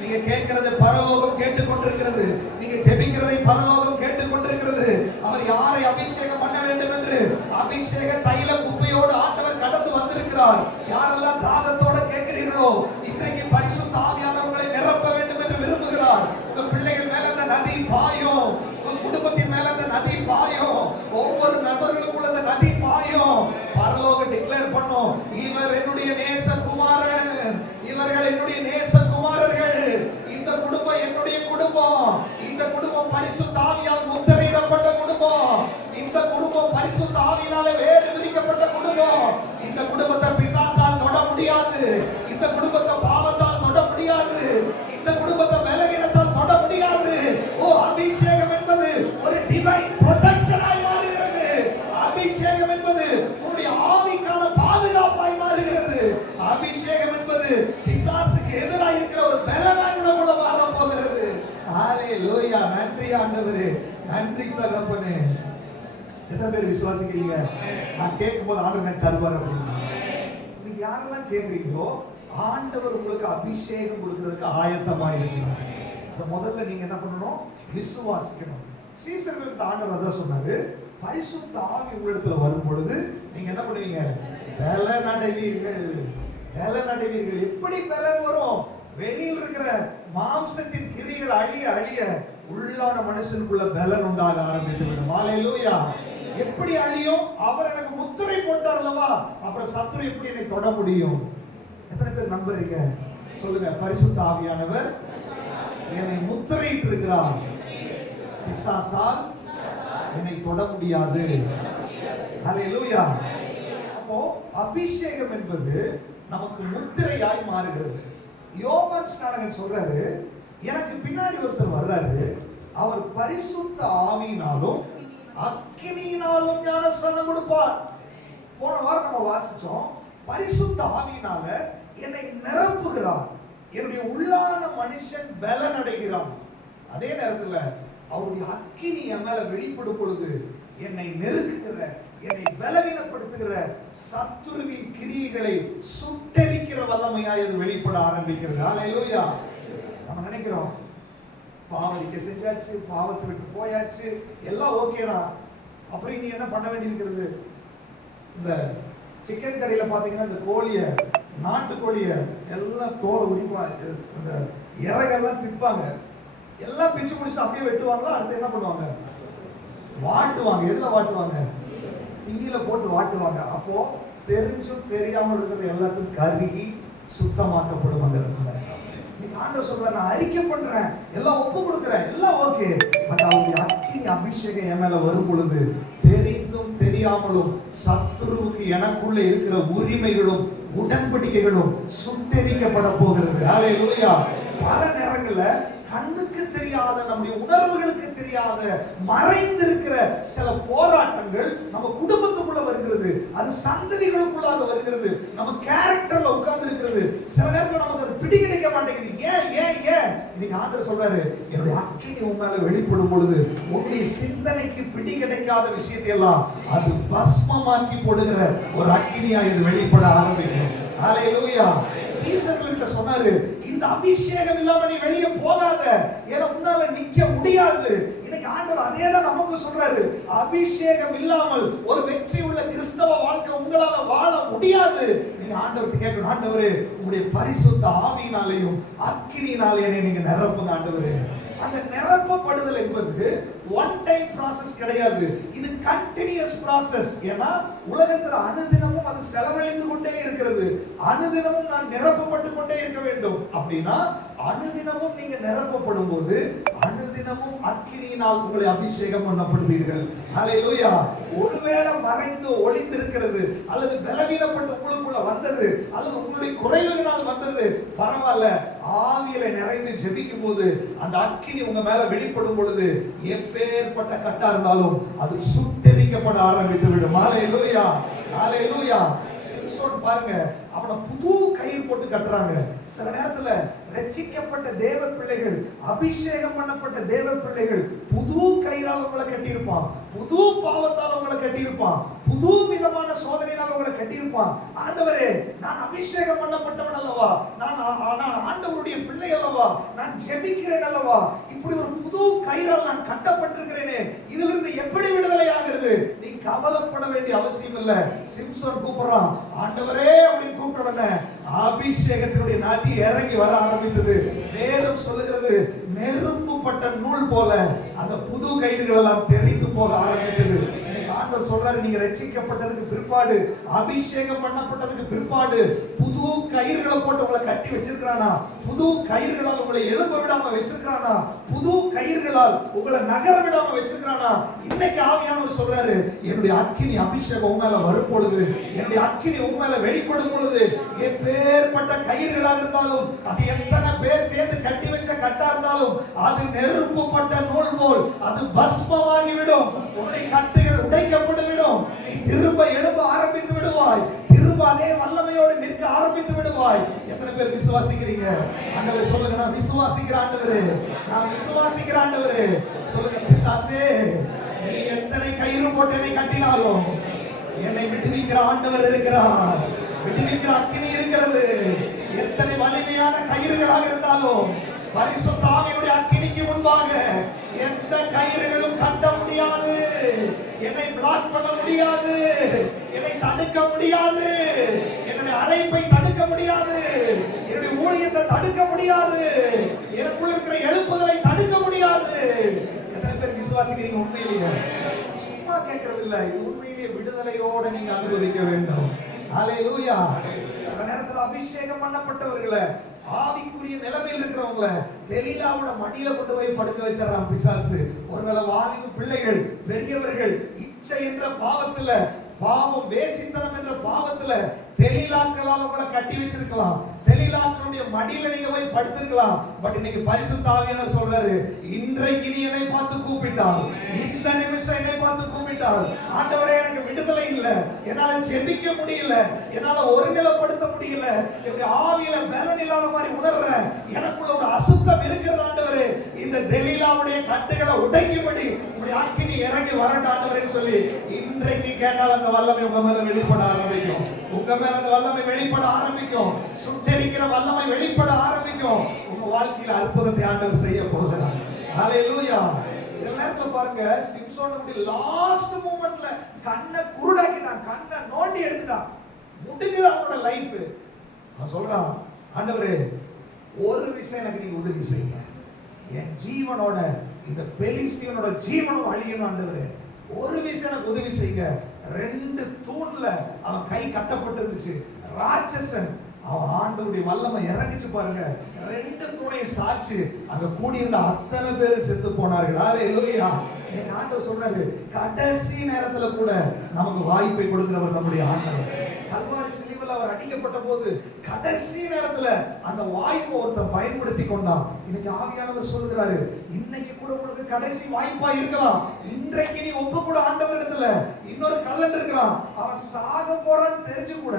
நீங்க கேட்கிறது பரலோகம் கேட்டுக்கொண்டிருக்கிறது, நீங்க ஜெபிக்கிறதை பரலோகம் கேட்டுக்கொண்டிருக்கிறது. அவர் யாரை அபிஷேகம் பண்ண வேண்டும் என்று அபிஷேக தைல குப்பையோடு ஆண்டவர் கடந்து வந்திருக்கிறார். யாரெல்லாம் தாகத்தோட கேட்கிறீர்களோ, இன்றைக்கு பரிசுத்த ஆவியானவர்களை நிரப்ப வேண்டும் என்று விரும்புகிறார். உங்க பிள்ளைகள் மேல அந்த நதி பாயும், உங்க குடும்பத்தின் மேல அந்த நதி பாயும், ஒவ்வொரு நபர்களுக்குள்ள அந்த நதி பாயும். பரலோகம் டிக்ளேர் பண்ணும், இவர் என்னுடைய நேச குமாரன், இவர்கள் என்னுடைய நேச குமாரர்கள், இந்த குடும்பம் என்னுடைய குடும்பம், இந்த குடும்பம் பரிசுத்த ஆவியால் முத்திரையிடப்பட்ட குடும்பம், இந்த குடும்பம் பரிசுத்த ஆவியினாலே வேறு விதிக்கப்பட்ட குடும்பம். இந்த குடும்பத்தை பிசாசால் தொட முடியாது, இந்த குடும்பத்தை பாவத்தால் தொட முடியாது, இந்த குடும்பத்தை பலவீனத்தால் தொட முடியாது. ஓ, அபிஷேகம் என்பது ஒரு டிவைன் ப்ரொடெக்ஷனாய் மாறுகிறது. அபிஷேகம் என்பது உன்னுடைய ஆவிக்கான பாதுகாப்பாய் மாறுகிறது. அபிஷேகம் என்பது பிசாசுக்கு எதிராக இருக்கிற ஒரு பலனாய் உனக்குள்ள மாற போகிறது. ஹல்லேலூயா. நன்றி ஆண்டவரே, நன்றி தகப்பனே. எத்தனை பேர் விசுவாசிக்கிறீங்க? நான் கேட்கும்போது ஆண்டவர் எனக்கு தருவார் அப்படின்னு. நீங்க யாரெல்லாம் கேட்குறீங்களோ, ஆண்டவர் உங்களுக்கு அபிஷேகம் கொடுக்கிறதுக்கு ஆயத்தமா இருக்கிறார். அத முதல்ல நீங்க என்ன பண்ணணும்? விசுவாசிக்கணும். சீசர்களுக்கு ஆண்டவர் அதான் சொன்னாரு, பரிசுத்த ஆவி உங்களிடத்துல வரும் பொழுது நீங்க என்ன பண்ணுவீங்க? பலன் அடைவீர்கள். பலன் அடைவீர்கள். எப்படி பலன் வரும்? வெளியில் இருக்கிற மாம்சத்தின் கிரிகள் அழிய அழிய உள்ளான மனுஷனுக்குள்ள பலன் உண்டாக ஆரம்பித்து விடும். ஹல்லேலூயா. எப்படி அழியும்? அவர் எனக்கு முத்திரை போட்டார் அல்லவா, அப்புறம் சத்துரு எப்படி என்னை தொட முடியும்? எத்தனை பேர் நம்புறீங்க? சொல்லுங்க, பரிசுத்த ஆவியானவர் என்னை முத்திரையிட்டு இருக்கிறார், பிசாசால் என்னை தொட முடியாது. ஹல்லேலூயா. அப்போ அபிஷேகம் என்பது நமக்கு முத்திரையாய் மாறுகிறது. யோவான் ஸ்நானகன் சொல்றாரு, எனக்கு பின்னாடி ஒருத்தர் வர்றாரு, அவர் பரிசுத்த ஆவியினாலும் அக்கினியினாலும் ஞானஸ்நானம் கொடுப்பார். போன வாரம் நம்ம வாசிச்சோம், பரிசுத்த ஆவியினால என்னை நிரப்புகிறார், என்னுடைய உள்ளான மனுஷன் பலன் அடைகிறான். அதே நேரத்துல அவருடைய அக்கினி என் மேல வெளிப்படும் பொழுது என்னை நெருக்குகிற, என்னை பலவீனப்படுத்துகிற சத்துருவின் கிரியைகளை சுட்டெரிக்கிற வல்லமையாய் அது வெளிப்பட ஆரம்பிக்கிறது. ஹல்லேலூயா. நம்ம நினைக்கிறோம், பாவடிக்க செஞ்சாச்சு, பாவத்தை விட்டு போயாச்சு, எல்லாம் ஓகே தான், அப்புறம் இனி என்ன பண்ண வேண்டியிருக்கிறது? இந்த சிக்கன் கடையில பாத்தீங்கன்னா இந்த கோழிய, நாட்டு கோழிய எல்லாம் தோலை உரிப்பா, அந்த இறகெல்லாம் பிப்பாங்க, எல்லாம் பிச்சு முடிச்சுட்டு அப்படியே வெட்டுவாங்களா, அடுத்து என்ன பண்ணுவாங்க? வாட்டுவாங்க. எதுல வாட்டுவாங்க? தீயில போட்டு வாட்டுவாங்க. அப்போ தெரிஞ்சும் தெரியாமல் இருக்கிறது எல்லாத்தையும் கருகி சுத்தமாக்கப்படும் அந்த இடத்துல. நீங்க ஆண்டவர் சொல்றாரு, நான் அறிக்கை பண்றேன், எல்லாம் ஒப்பு கொடுக்குறேன், எல்லாம் ஓகே, பட் அவருடைய அக்கினி அபிஷேகம் என் மேல வரும் பொழுது தெரிந்தும் தெரியாமலும் சத்துருவுக்கு எனக்குள்ள இருக்கிற உரிமைகளும் உடன்படிக்கைகளும் சுட்டெரிக்கப்பட போகிறது. ஹல்லேலூயா. பல நேரங்கள்ல கண்ணுக்கு தெரியாத, நம்முடைய உணர்வுகளுக்கு தெரியாத மறைந்திருக்கிற சில போராட்டங்கள் நம்ம குடும்பத்துக்குள்ள வருகிறது, அது சந்ததிகளுக்குள்ளாக வருகிறது, நம்ம கேரக்டர்ல உட்கார்ந்து இருக்கிறது. சில நேரத்துல நமக்கு அது பிடி கிடைக்க மாட்டேங்குது. ஏன் ஏன் ஏன் இன்னைக்கு ஆண்டவர் சொல்றாரு, என்னுடைய அக்கினி உன் மேல வெளிப்படும் பொழுது உன்னுடைய சிந்தனைக்கு பிடி கிடைக்காத விஷயத்தை எல்லாம் அது பஸ்மமாக்கி போடுகிற ஒரு அக்கினியா இது வெளிப்பட ஆரம்பிக்கும். ஹல்லேலூயா. சீசர்கள்ட்ட சொன்னாரு, இந்த அபிஷேகம் இல்லாம நீ வெளியே போகாத, ஏன்னா உன்னால நிக்க முடியாது. இன்னைக்கு ஆண்டவர் அதே தான் நமக்கு சொல்றாரு, அபிஷேகம் இல்லாமல் ஒரு வெற்றி உள்ள கிறிஸ்தவ வாழ்க்கை உங்களால வாழ முடியாது. நீங்க ஆண்டவர்கிட்ட கேட்கணும், ஆண்டவரே உங்களுடைய பரிசுத்த ஆவியினாலேயும் அக்கினியினாலே என்னை நீங்க நிரப்புங்க ஆண்டவரே. அந்த நிரப்பப்படுதல் என்பது ஒன் டைம் process கிடையாது, இது கண்டினியூஸ் process. ஏன்னா உலகத்துல அனுதினமும் அது செலவழிந்து கொண்டே இருக்கிறது. அனுதினமும் நான் நிரப்பப்பட்டு கொண்டே இருக்க வேண்டும். அப்படின்னா அனுதினமும் நீங்க நிரப்பப்படும் போது அனுதினமும் அக்கினியினால் உங்களை அபிஷேகம் பண்ணப்படுவீர்கள். ஹல்லேலூயா. ஒருவேளை மறைந்து ஒளிந்திருக்கிறது, அல்லது பலவீனப்பட்டு உங்களுக்குள்ள வந்தது, அல்லது உங்களுடைய குறைவுகளால் வந்தது, பரவாயில்ல. ஆவியில நிறைந்து ஜெபிக்கும் போது அந்த அக்கினி உங்க மேல வெளிப்படும் பொழுது எப்பேற்பட்ட கட்டா இருந்தாலும் அது சுட்டெரிக்கப்பட ஆரம்பித்து விடும். ஹல்லேலூயா. ஹல்லேலூயா. சிம்சோன் பாருங்க, அவனை புது கயிறு போட்டு கட்டுறாங்க. சில நேரத்துல ரட்சிக்கப்பட்ட தேவ பிள்ளைகள், அபிஷேகம் பண்ணப்பட்ட தேவ பிள்ளைகள் புது கயிறால் உங்களை கட்டியிருப்பான், புது பாவத்தால் உங்களை கட்டியிருப்பான், புது விதமான சோதனையால் உங்களை கட்டியிருப்பான். ஆண்டவரே, நான் அபிஷேகம் பண்ணப்பட்டவன் அல்லவா, நான் ஆண்டவருடைய பிள்ளை அல்லவா, நான் ஜெபிக்கிறேன் அல்லவா, இப்படி ஒரு புது கயிறால் நான் கட்டப்பட்டிருக்கிறேனே, இதிலிருந்து எப்படி விடுதலை ஆகிறது? நீ கவலைப்பட வேண்டிய அவசியம் இல்லை. சிம்சோன் கூப்பிடுறான், ஆண்டவரே அப்படின்னு கூப்பிட்ட உடனே அபிஷேகத்தினுடைய நதி இறங்கி வர ஆரம்பித்தது. வேதம் சொல்லுகிறது, நெருப்புப்பட்ட நூல் போல அந்த புது கயிறுகள் எல்லாம் தெரிந்து போக ஆரம்பித்தது. ஆண்டவர் சொல்றாரு, நீங்க ரட்சிக்கப்பட்டதுக்கு பிற்பாடு, அபிஷேகம் பண்ணப்பட்டதுக்கு பிற்பாடு புது கயிறுகளை போட்டு உங்களை கட்டி வச்சிருக்கானா, புது கயிறுகளால் உங்களை எழும்ப விடாம வச்சிருக்கானா, புது கயிறுகளால் உங்களை நகர விடாம வச்சிருக்கானா. இன்னைக்கு ஆவியானவர் சொல்றாரு, என்னுடைய அக்கினி அபிஷேகம் உன் மேல வரும் பொழுது, என்னுடைய அக்கினி உன் மேல வெளிப்படும் பொழுது, எப்பேற்பட்ட கயிறுகளாக இருந்தாலும், அது எத்தனை பேர் சேர்ந்து கட்டி வச்ச கட்டா இருந்தாலும், அது நெருப்புப்பட்ட நூல் போல் அது பஸ்மமாகி விடும். உன்னுடைய கட்டுகள் உடைக்கப்பட்டு விடும். நீ திரும்ப எழும்ப ஆரம்பித்து விடுவாய். திரும்ப அதே வல்லமையோடு நிற்க ஆரம்பித்து விடுவாய். எத்தனை பேர் விசுவாசிக்கிறீங்க? ஆண்டவரே சொல்லுங்க, நான் விசுவாசிக்கிறேன் ஆண்டவரே, நான் விசுவாசிக்கிறேன் ஆண்டவரே. சொல்லுங்க, பிசாசே நீ எத்தனை கயிறு போட்டு என்னை கட்டினாலும் என்னை விடுவிக்கிற ஆண்டவர் இருக்கிறார், விடுவிக்கிற அக்கினி இருக்கிறது. எத்தனை வலிமையான கயிறுகளாக இருந்தாலும் பரிசுத்த ஆவியுடைய அக்கினிக்கு முன்பாக எந்த கயிறுகளும் கட்ட முடியாது, என்னை பிளாக் பண்ண முடியாது, என்னை தடுக்க முடியாது, என்னுடைய அழைப்பை தடுக்க முடியாது, என்னுடைய ஊழியத்தை தடுக்க முடியாது, எனக்குள்ள இருக்கிற எழுப்புதலை தடுக்க முடியாது. எத்தனை பேர் விசுவாசிக்கிறீங்க? உண்மையிலேயே சும்மா கேட்கறது இல்ல, இது உண்மையிலேயே விடுதலையோட நீங்க அனுபவிக்க வேண்டும். ஹல்லேலூயா. சில நேரத்தில் அபிஷேகம் பண்ணப்பட்டவர்களை, ஆவிக்குரிய நிலைமையில் இருக்கிறவங்க தெலீலாவோட மடியில கொண்டு போய் படுக்க வச்சிடறான் பிசாசு. ஒருவேளை வாலிப பிள்ளைகள், பெரியவர்கள் இச்சை என்ற பாவத்துல, பாவம் வேசித்தனம் என்ற பாவத்துல தெலீலாக்களால் உங்களை கட்டி வச்சிருக்கலாம், தெலீலாக்களுடைய மடியில நீங்க போய் படுத்திருக்கலாம். பட் இன்னைக்கு பரிசுத்த ஆவியானவர் சொல்றாரு, இன்றைக்கு நீ என்னை பார்த்து கூப்பிட்டால், இந்த நிமிஷம் என்னை பார்த்து கூப்பிட்டால், ஆண்டவரே எனக்கு விடுதலை இல்லை, என்னால ஜெபிக்க முடியல, என்னால ஒருநிலைப்படுத்த முடியல, என்னுடைய ஆவியில பலன் இல்லாத மாதிரி உணர்றேன், எனக்குள்ள ஒரு அசுத்தம் இருக்கிறது ஆண்டவரே, இந்த தெலீலாவுடைய கட்டுகளை உடைக்கும்படி உங்களுடைய அக்கினி இறங்கி வரட்டும் ஆண்டவரேன்னு சொல்லி இன்றைக்கு கேட்டால் அந்த வல்லமை உங்க மேல வெளிப்பட ஆரம்பிக்கும். உங்க மேல அந்த வல்லமை வெளிப்பட ஆரம்பிக்கும். சுட்டெரிக்கிற வல்லமை வெளிப்பட ஆரம்பிக்கும். உங்க வாழ்க்கையில அற்புதத்தை ஆண்டவர் செய்ய போகிறார். ஹல்லேலூயா. சில நேரத்துல பாருங்க, சிம்சோனுடைய லாஸ்ட் மூமெண்ட்ல கண்ணை குருடாக்கிட்டான், கண்ணை நோண்டி எடுத்துட்டான், முடிஞ்சது அவனோட லைஃப். அவன் சொல்றான், ஆண்டவரே ஒரு விஷயம் எனக்கு நீங்க உதவி செய்யுங்க, என் ஜீவனோட இந்த பெலிஸ்தியனோட ஜீவனும் அழியணும் ஆண்டவரே, ஒரு விஷயம் எனக்கு உதவி செய்யுங்க. 2 தூண்ல அவன் கை கட்டப்பட்டிருந்துச்சு. ராட்சசன் அவன் ஆண்டவருடைய வல்லமை இறங்கிச்சு பாருங்க, 2 தூணை சாட்சி அங்க கூடியிருந்த அத்தனை பேர் செத்து போனார்கள். ஹல்லேலூயா. இன்னைக்கு ஆண்டவர் சொல்றாரு, கடைசி நேரத்துல கூட நமக்கு வாய்ப்பை கொடுக்கிறவர் நம்முடைய ஆண்டவர். கல்வாரி சிலுவையில் அவர் அடிக்கப்பட்ட போது கடைசி நேரத்துல அந்த வாய்ப்பை ஒருத்தன் பயன்படுத்தி கொண்டான். இன்னைக்கு ஆவியானவர் சொல்கிறாரு, இன்னைக்கு கூட உங்களுக்கு கடைசி வாய்ப்பா இருக்கலாம். இன்றைக்கு நீ ஒப்பு கூட ஆண்டவரிடத்துல. இன்னொரு கல்லன் இருக்கிறான், அவன் சாக போறான்னு தெரிஞ்சு கூட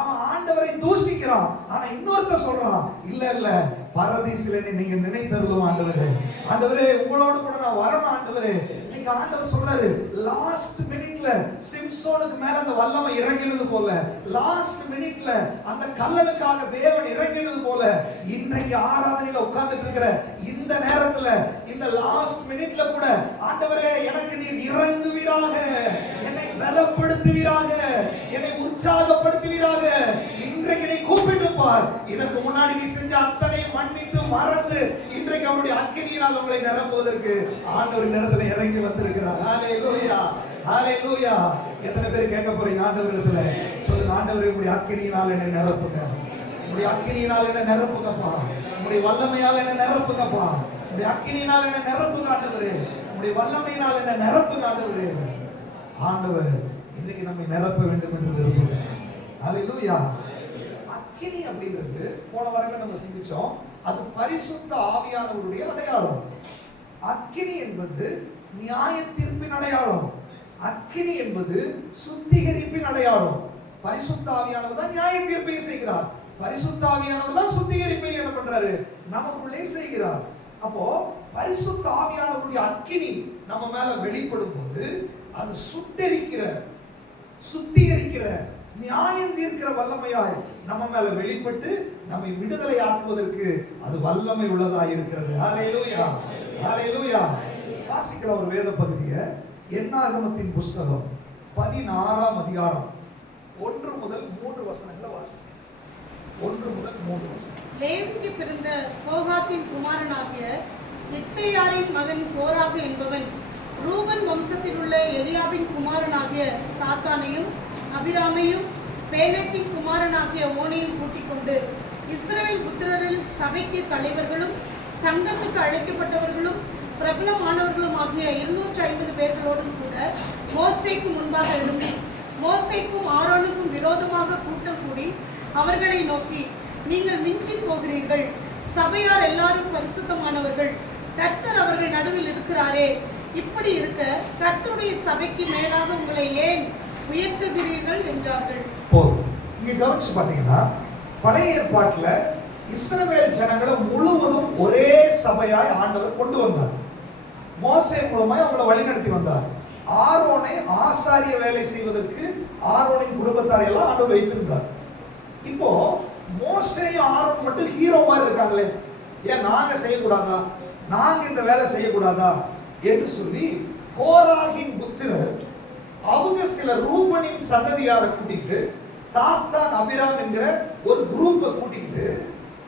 அவன் ஆண்டவரை தூஷிக்கிறான். ஆனா இன்னொருத்த சொல்றான், இல்ல இல்ல பரதீசில நீங்க நினைத்தருளும் ஆண்டவரே, ஆண்டவரே உங்களோடு கூட நான் வரணும் ஆண்டவரே. இன்னைக்கு ஆண்டவர் சொல்றாரு, லாஸ்ட் மினிட்ல சிம்சோனுக்கு மேல அந்த வல்லமை இறங்கினது போல, லாஸ்ட் மினிட்ல அந்த கல்லனுக்காக தேவன் இறங்கினது போல, இன்றைக்கு ஆராதனையில உட்கார்ந்துட்டு இருக்கிற இந்த நேரத்துல, இந்த லாஸ்ட் மினிட்ல கூட ஆண்டவரே எனக்கு நீர் இறங்குவீராக, என்னை பலப்படுத்துவீராக, என்னை உற்சாகப்படுத்துவீராக. இன்றைக்கு நீ கூப்பிட்டு பார். இதற்கு முன்னாடி நீ செஞ்ச அத்தனை மன்னித்து மறந்து இன்றைக்கு அவருடைய அக்கினியினால் உங்களை நிரப்புவதற்கு ஆண்டவர் இடத்துல இறங்கி வந்திருக்கிறார். ஹalleluya, ஹalleluya. எத்தனை பேர் கேட்க போறீங்க ஆண்டவரிடத்துல? சொல்லுங்க, ஆண்டவரே உங்களுடைய அக்கினியினால் என்னை நிரப்புங்க, உங்களுடைய அக்கினியினால் என்னை நிரப்புங்கப்பா, உங்களுடைய வல்லமையால் என்னை நிரப்புங்கப்பா, உங்களுடைய அக்கினியினால் என்னை நிரப்புங்க ஆண்டவரே, உங்களுடைய வல்லமையினால் என்னை நிரப்புங்க ஆண்டவரே. ஆண்டவர் இன்னைக்கு நம்மை நிரப்ப வேண்டும் என்று விரும்புகிறார். ஹalleluya. அக்கினி அப்படிங்கிறது போன வாரம் நம்ம சிந்திச்சோம், அது பரிசுத்த ஆவியானவருடைய அடையாளம். அக்கினி என்பது நியாய தீர்ப்பின் அடையாளம். அக்கினி என்பது சுத்திகரிப்பின் அடையாளம். பரிசுத்த ஆவியானவர் தான் நியாய தீர்ப்பை செய்கிறார், பரிசுத்த ஆவியானவர் தான் சுத்திகரிப்பை என்ன பண்றாரு, நமக்குள்ளே செய்கிறார். அப்போ பரிசுத்த ஆவியானவருடைய அக்கினி நம்ம மேல வெளிப்படும் போது அது சுட்டெரிக்கிற, சுத்திகரிக்கிற, நியாயம் தீர்க்கிற வல்லமையாய் நம்ம மேல வெளிப்பட்டு நம்மை விடுதலை ஆக்குவதற்கு அது வல்லமை உள்ளதாய் இருக்கிறது. ஹalleluya, ஹalleluya. வாசிக்கலாம் ஒரு வேத பகுதியை, என்னாகமத்தின் புஸ்தகம் 16ஆம் அதிகாரம் 1 முதல் 3 வசனங்களை வாசிங்க. 1 முதல் 3 வசனம். லேவிக்கு பிறந்த கோகாத்தின் குமாரனாகிய இத்சேயாரின் மகன் கோராகு என்பவன் ரூபன் வம்சத்தில் உள்ள எலியாபின் குமாரனாகிய தாத்தானையும் அபிராமையும் பேலேத்தின் குமாரனாகிய ஓனையும் கூட்டிக் கொண்டு இஸ்ரவேல் புத்திரரில் சபைக்கு தலைவர்களும் சங்கத்துக்கு அழைக்கப்பட்டவர்களும் பிரபலமானவர்களும் ஆகிய 250 பேர்களோடும் கூட மோசேக்கு முன்பாக எழும்பி மோசேக்கும் ஆரோனுக்கும் விரோதமாக கூட்டம் கூடி அவர்களை நோக்கி, நீங்கள் மிஞ்சி போகிறீர்கள், சபையார் எல்லாரும் பரிசுத்தமானவர்கள், கர்த்தர் அவர்கள் நடுவில் இருக்கிறாரே, இப்படி இருக்க கர்த்தருடைய சபைக்கு மேலாக உங்களை ஏன் உயர்த்துகிறீர்கள் என்றார்கள். இங்க கவனிச்சு பாத்தீங்கன்னா, பழைய ஏற்பாட்டுல இஸ்ரவேல் ஜனங்களை முழுவதும் ஒரே சபையாய் ஆண்டவர் கொண்டு வந்தார். மோசே மூலமாய் அவங்களை வழிநடத்தி வந்தார். ஆரோனை ஆசாரிய வேலை செய்வதற்கு ஆரோனின் குடும்பத்தாரை எல்லாம் ஆண்டவர் வைத்திருந்தார். இப்போ மோசேயும் ஆரோன் மட்டும் ஹீரோ மாதிரி இருக்காங்களே, ஏன் நாங்க செய்யக்கூடாதா, நாங்க இந்த வேலை செய்யக்கூடாதா என்று சொல்லி கோராகின் புத்திரர் அவங்க சில ரூபனின் சந்ததியாரை கூட்டிட்டு தாத்தான் அபிராம் என்கிற ஒரு குரூப்பை கூட்டிக்கிட்டு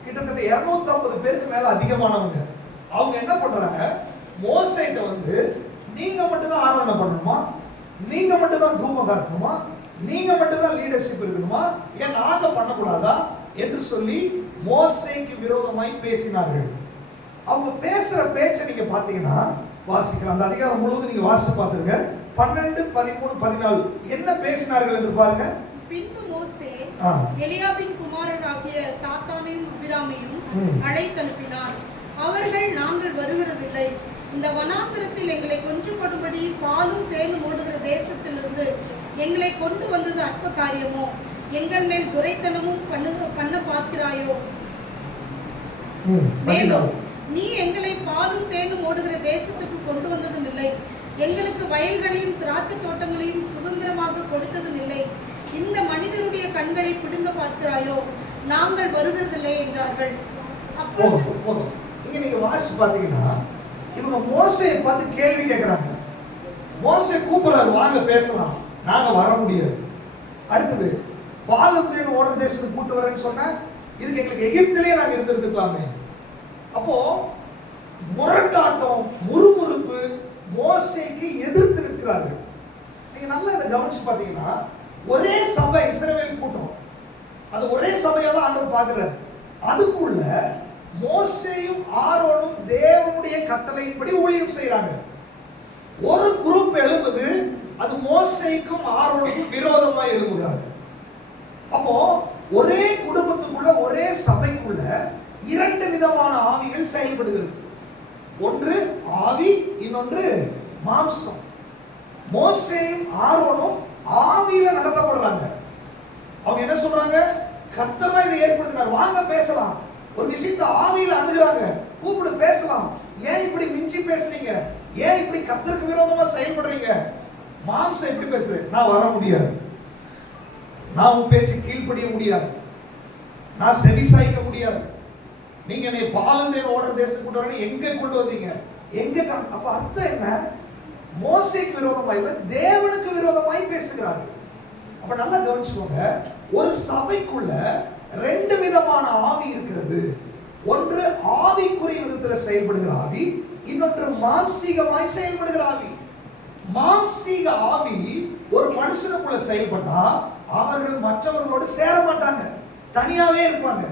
கிட்டத்தட்ட 250 பேருக்கு மேல அதிகமானவங்க அவங்க என்ன பண்றாங்க, மோசேட்ட வந்து நீங்க மட்டும் தான் ஆராதனை பண்ணணுமா, நீங்க மட்டும் தான் தூபம் காட்டணுமா, நீங்க மட்டும் தான் லீடர்ஷிப் இருக்கணுமா, ஏன் நாங்க பண்ணக்கூடாதா என்று சொல்லி மோசேக்கு விரோதமாய் பேசினார்கள். அவங்க பேசுற பேச்சை நீங்க பாத்தீங்கன்னா வாசிக்கலாம், அந்த அதிகாரம் முழுவதும் நீங்க வாசிச்சு பாத்துருங்க. 12, 13, 14 என்ன பேசினார்கள் என்று பாருங்க. பின்பு மோசே எலியாபின் குமாரனாகிய தாத்தானையும் அபிராமையும் அழைத்தனுப்பினார். அவர்கள், நாங்கள் வருகிறதில்லை, இந்த வனாந்திரத்தில் எங்களை கொன்றுபடும்படி பாலும் தேனும் ஓடுகிற தேசத்திலிருந்து எங்களை கொண்டு வந்தது அற்ப காரியமோ, எங்கள் மேல் துரைத்தனமும் பண்ண பார்க்கிறாயோ, மேலும் நீ எங்களை பாலும் தேனும் ஓடுகிற தேசத்துக்கு கொண்டு வந்ததும் இல்லை, எங்களுக்கு வயல்களையும் திராட்சை தோட்டங்களையும் சுதந்திரமாக கொடுத்ததும் இல்லை, இந்த மனிதருடைய கண்களை பிடுங்க பார்க்கிறாயோ, நாங்கள் வருகிறதில்லை என்றார்கள். இங்க நீங்க வாசி பாத்தீங்கன்னா இவங்க மோசேயை பார்த்து கேள்வி கேட்கிறாங்க. மோசே கூப்பிடுறாரு, வாங்க பேசலாம், நாங்க வர முடியாது. அடுத்தது பாலும் தேனும் ஓடுற தேசத்துக்கு கூட்டு வரேன்னு சொன்ன, இதுக்கு எங்களுக்கு எகிப்திலேயே நாங்க இருந்திருக்கலாமே. அப்போ முரட்டாட்டம், முறுமுறுப்பு மோசேக்கு எதிர்த்து இருக்கிறார்கள். நீங்க நல்லா இதை கவனிச்சு பாத்தீங்கன்னா, ஒரே சபை இஸ்ரவேல் கூட்டம், அது ஒரே சபையா தான் ஆண்டவர் பார்க்கிறார். அதுக்குள்ள மோசேயும் ஆரோனும் தேவனுடைய கட்டளையின்படி ஊழியம் செய்யறாங்க. ஒரு குரூப் எழும்புது, அது மோசேக்கும் ஆரோனுக்கும் விரோதமா எழும்புகிறாங்க. அப்போ ஒரே குடும்பத்துக்குள்ள ஒரே சபைக்குள்ள இரண்டு விதமான ஆவிகள் செயல்படுகிறது. ஒன்று ஆவி, இன்னொன்று மாம்சம். மோசேயும் ஆரோனும் ஆவியில நடத்தப்படுறாங்க. அவங்க என்ன சொல்றாங்க? கர்த்தர் தான் இதை ஏற்படுத்தினார், வாங்க பேசலாம். ஒரு விஷயத்தை ஆவியில அணுகுறாங்க, கூப்பிடு பேசலாம். ஏன் இப்படி மிஞ்சி பேசுறீங்க? ஏன் இப்படி கர்த்தருக்கு விரோதமா செயல்படுறீங்க? மாம்சம் எப்படி பேசுது? நான் வர முடியாது, நான் உன் பேச்சு கீழ்ப்படிய முடியாது, நான் செவி சாய்க்க முடியாது. நீங்க என்னை பாலந்தேன் ஓடுற தேசத்துக்கு கொண்டு வரணும், எங்க கொண்டு வந்தீங்க? எங்க? அப்ப அர்த்தம் என்ன? மோசேக்கு விரோதமாய் இல்ல, தேவனுக்கு விரோதமாய் பேசுகிறாரு. அப்ப நல்லா கவனிச்சுக்கோங்க, ஒரு சபைக்குள்ள ரெண்டு விதமான ஆவி இருக்கிறது. ஒன்று ஆவிக்குரிய விதத்தில் செயல்படுகிற ஆவி, இன்னொன்று மாம்சீகமாய் செயல்படுகிற ஆவி. மாம்சீக ஆவி ஒரு மனுஷனுக்குள்ள செயல்பட்டா அவர்கள் மற்றவர்களோடு சேர மாட்டாங்க, தனியாவே இருப்பாங்க.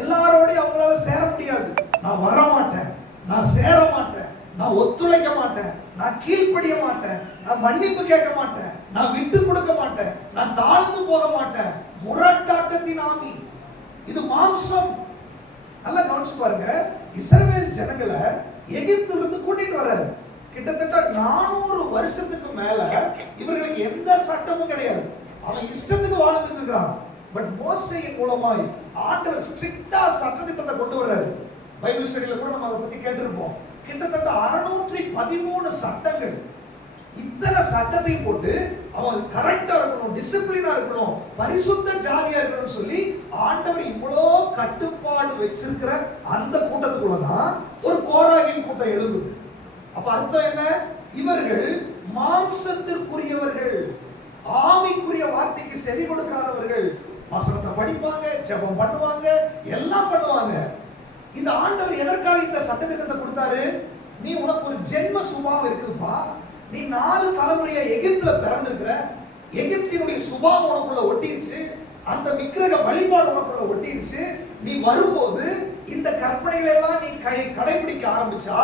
எல்லாரோடையும் அவங்களால சேர முடியாது. நான் வர மாட்டேன், நான் சேர மாட்டேன், நான் ஒத்துழைக்க மாட்டேன், நான் கீழ்ப்படிய மாட்டேன், நான் மன்னிப்பு கேட்க மாட்டேன், நான் விட்டு கொடுக்க மாட்டேன், நான் தாழ்ந்து போக மாட்டேன். முரட்டாட்டத்தின் ஆவி, இது மாம்சம். நல்லா கவனிச்சு பாருங்க, இஸ்ரவேல் ஜனங்களை எகிப்திலிருந்து இருந்து கூட்டிட்டு வர்றாரு. கிட்டத்தட்ட 400 வருஷத்துக்கு மேல இவர்களுக்கு எந்த சட்டமும் கிடையாது. அவன் இஷ்டத்துக்கு வாழ்ந்துட்டு இருக்கிறான். பட் மோசேயின் மூலமாய் ஆண்டவர் ஸ்ட்ரிக்ட்டா சட்டத்திட்டத்தை கொண்டு வர்றாரு. பைபிள் ஸ்டடியில கூட நம்ம அதை பத்தி கேட்டிருப்போம். கிட்டத்தட்ட 613 சட்டங்கள். இத்தனை சட்டத்தையும் போட்டு அவன் கரெக்டா இருக்கணும், டிசிப்ளினா இருக்கணும், பரிசுத்த ஜாதியா இருக்கணும்னு சொல்லி ஆண்டவர் இவ்வளோ கட்டுப்பாடு வச்சிருக்கிற அந்த கூட்டத்துக்குள்ளதான் ஒரு கோராகின் கூட்டம் எழும்புது. அப்ப அர்த்தம் என்ன? இவர்கள் மாம்சத்திற்குரியவர்கள், ஆவிக்குரிய வார்த்தைக்கு செவி கொடுக்காதவர்கள். வசனத்தை படிப்பாங்க, ஜெபம் பண்ணுவாங்க, எல்லாம் பண்ணுவாங்க. இந்த ஆண்டவர் எதற்காக இந்த சட்டத்திட்டத்தை கொடுத்தாரு? நீ உனக்கு ஒரு ஜென்ம சுபாவம் இருக்குதுப்பா, நீ 4 தலைமுறையா எகிப்துல பிறந்திருக்கிற, எகிப்தினுடைய சுபாவம் உனக்குள்ள ஒட்டிருச்சு, அந்த விக்கிரக வழிபாடு உனக்குள்ள ஒட்டிருச்சு. நீ வரும்போது இந்த கற்பனைகளை எல்லாம் நீ கடைபிடிக்க ஆரம்பிச்சா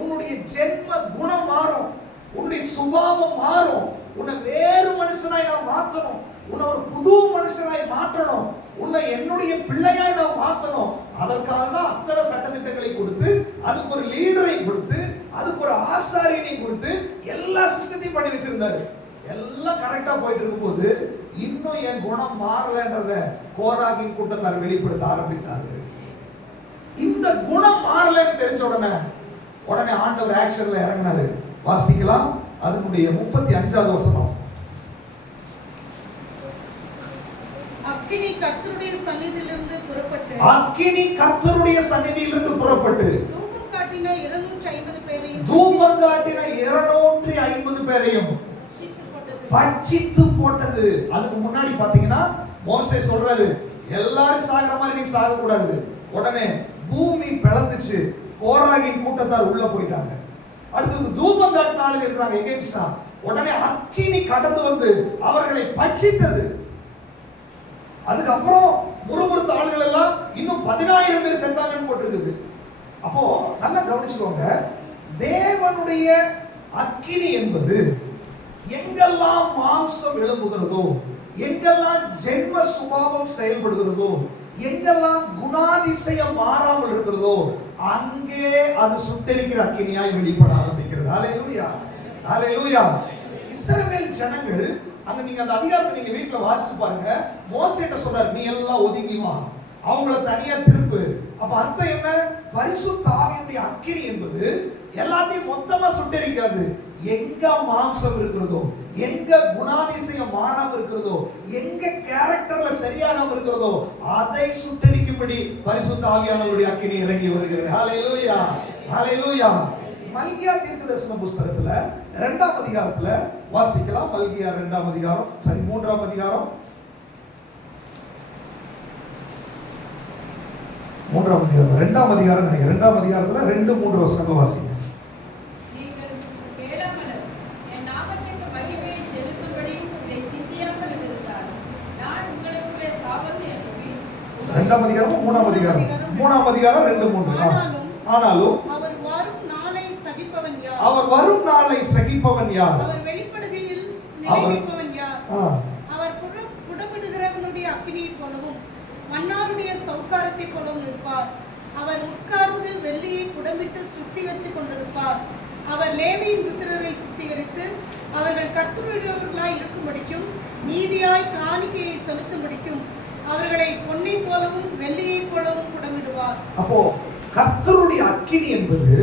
உன்னுடைய ஜென்ம குணம் மாறும், உன்னுடைய சுபாவம் மாறும். உன்னை வேறு மனுஷனாய் நான் மாற்றணும், உன்னை ஒரு புது மனுஷனாய் மாற்றணும், உன்னை என்னுடைய பிள்ளையாய் நான் மாற்றணும். அதற்காக தான் அத்தனை சட்டத்திட்டங்களை கொடுத்து, அதுக்கு ஒரு லீடரை கொடுத்து, அதுக்கு ஒரு ஆசாரியனை கொடுத்து எல்லா சிஸ்டத்தையும் பண்ணி வச்சிருந்தாரு. எல்லாம் கரெக்டா போயிட்டு இருக்கும்போது இன்னும் என் குணம் மாறலன்றத கோராகின் கூட்டத்தார் வெளிப்படுத்த ஆரம்பித்தார்கள். இந்த குணம் மாறலன்னு தெரிஞ்ச உடனே ஆண்டவர் ஆக்ஷன்ல இறங்கினாரு. வாசிக்கலாம், அதனுடைய 35வது வசனம். அக்கினி கர்த்தருடைய சந்நிதியிலிருந்து புறப்பட்டு, அக்கினி கர்த்தருடைய சந்நிதியிலிருந்து புறப்பட்டு தூபம் காட்டின 250 பேரையும், தூபம் காட்டின 250 பேரையும் பட்சித்து போட்டது. அதுக்கு முன்னாடி பாத்தீங்கன்னா மோசே சொல்றாரு, எல்லாரும் சாகிற மாதிரி நீ சாக கூடாது. உடனே பூமி பிளந்துச்சு, கோராகின் கூட்டத்தார் உள்ள போயிட்டாங்க. அடுத்தது தூபம் காட்டின ஆளுங்க இருக்கிறாங்க எகென்ஸ்டா, உடனே அக்கினி கடந்து வந்து அவர்களை பட்சித்தது. அதுக்கப்புறம் முறுமுறுத்த ஆளுகள் எல்லாம் இன்னும் 10000 பேர் செத்தாங்கன்னு போட்டிருக்குது. அப்போ நல்லா கவனிச்சுக்கோங்க, தேவனுடைய அக்கினி என்பது எங்கெல்லாம் மாம்சம் எழும்புகிறதோ, எங்கெல்லாம் ஜென்ம சுபாவம் செயல்படுகிறதோ, எங்கெல்லாம் குணாதிசயம் மாறாமல் இருக்கிறதோ, அங்கே அது சுட்டெரிக்கிற அக்கினியாய் வெளிப்பட ஆரம்பிக்கிறது. ஹல்லேலூயா, ஹல்லேலூயா. இஸ்ரவேல் ஜனங்கள் அங்க நீங்க அந்த அதிகாரத்தை நீங்க வீட்டுல வாசிச்சு பாருங்க. மோசேட்ட சொல்றாரு, நீ எல்லாம் ஒதுங்கி வா, அவங்கள தனியா திருப்பு. அப்ப அர்த்தம் என்ன? பரிசுத்த ஆவியுடைய அக்கினி என்பது எல்லாத்தையும் மொத்தமா சுட்டெரிக்காது. எங்க மாம்சம் இருக்கிறதோ, எங்க குணாதிசயம் மாறாம இருக்கிறதோ, எங்க கேரக்டர்ல சரியாகாம இருக்கிறதோ, அதை சுட்டெரிக்கும்படி பரிசுத்த ஆவியானவருடைய அக்கினி இறங்கி வருகிறது. ஹல்லேலூயா, ஹல்லேலூயா. மல்கியா தீர்க்கதரிசன புஸ்தகத்துல 2ஆம் அதிகாரத்துல வாசிக்கலாம். மல்கியா 2ஆம் அதிகாரம், 3ஆம் அதிகாரம், 3ஆம் அதிகாரம், 2ஆம் அதிகாரம் நினைக்கிறேன். 2ஆம் அதிகாரத்துல 2-3 வசனங்கள் வாசிங்க. ரெண்டாம் அதிகாரம் 3ஆம் அதிகாரம் 3ஆம் அதிகாரம் 2-3. ஆனாலும் அவர் வரும் நாளை சபிப்பவன் யார்? யார்? அவர் வரும் நாளை சகிப்பவன் யார்? அவர் வெளிப்படுகையில் நிலைநிற்பவன் யார்? ஆ, அவர் புடமிடுகிறவனுடைய அக்கினியைப் போலவும் மன்னாருடைய சௌக்காரத்தைப் போலவும் இருப்பார். அவர் உட்கார்ந்து வெள்ளியை புடமிட்டு சுத்திகரித்துக் கொண்டிருப்பார். அவர் லேவியின் புத்திரரை சுத்திகரித்து அவர்கள் கர்த்தருடையவர்களாய் இருக்கும்படிக்கும் நீதியாய் காணிக்கையை செலுத்தும்படிக்கும் அவர்களை பொன்னைப் போலவும் வெள்ளியைப் போலவும் புடமிடுவார். அப்போ கர்த்தருடைய அக்கினி என்பது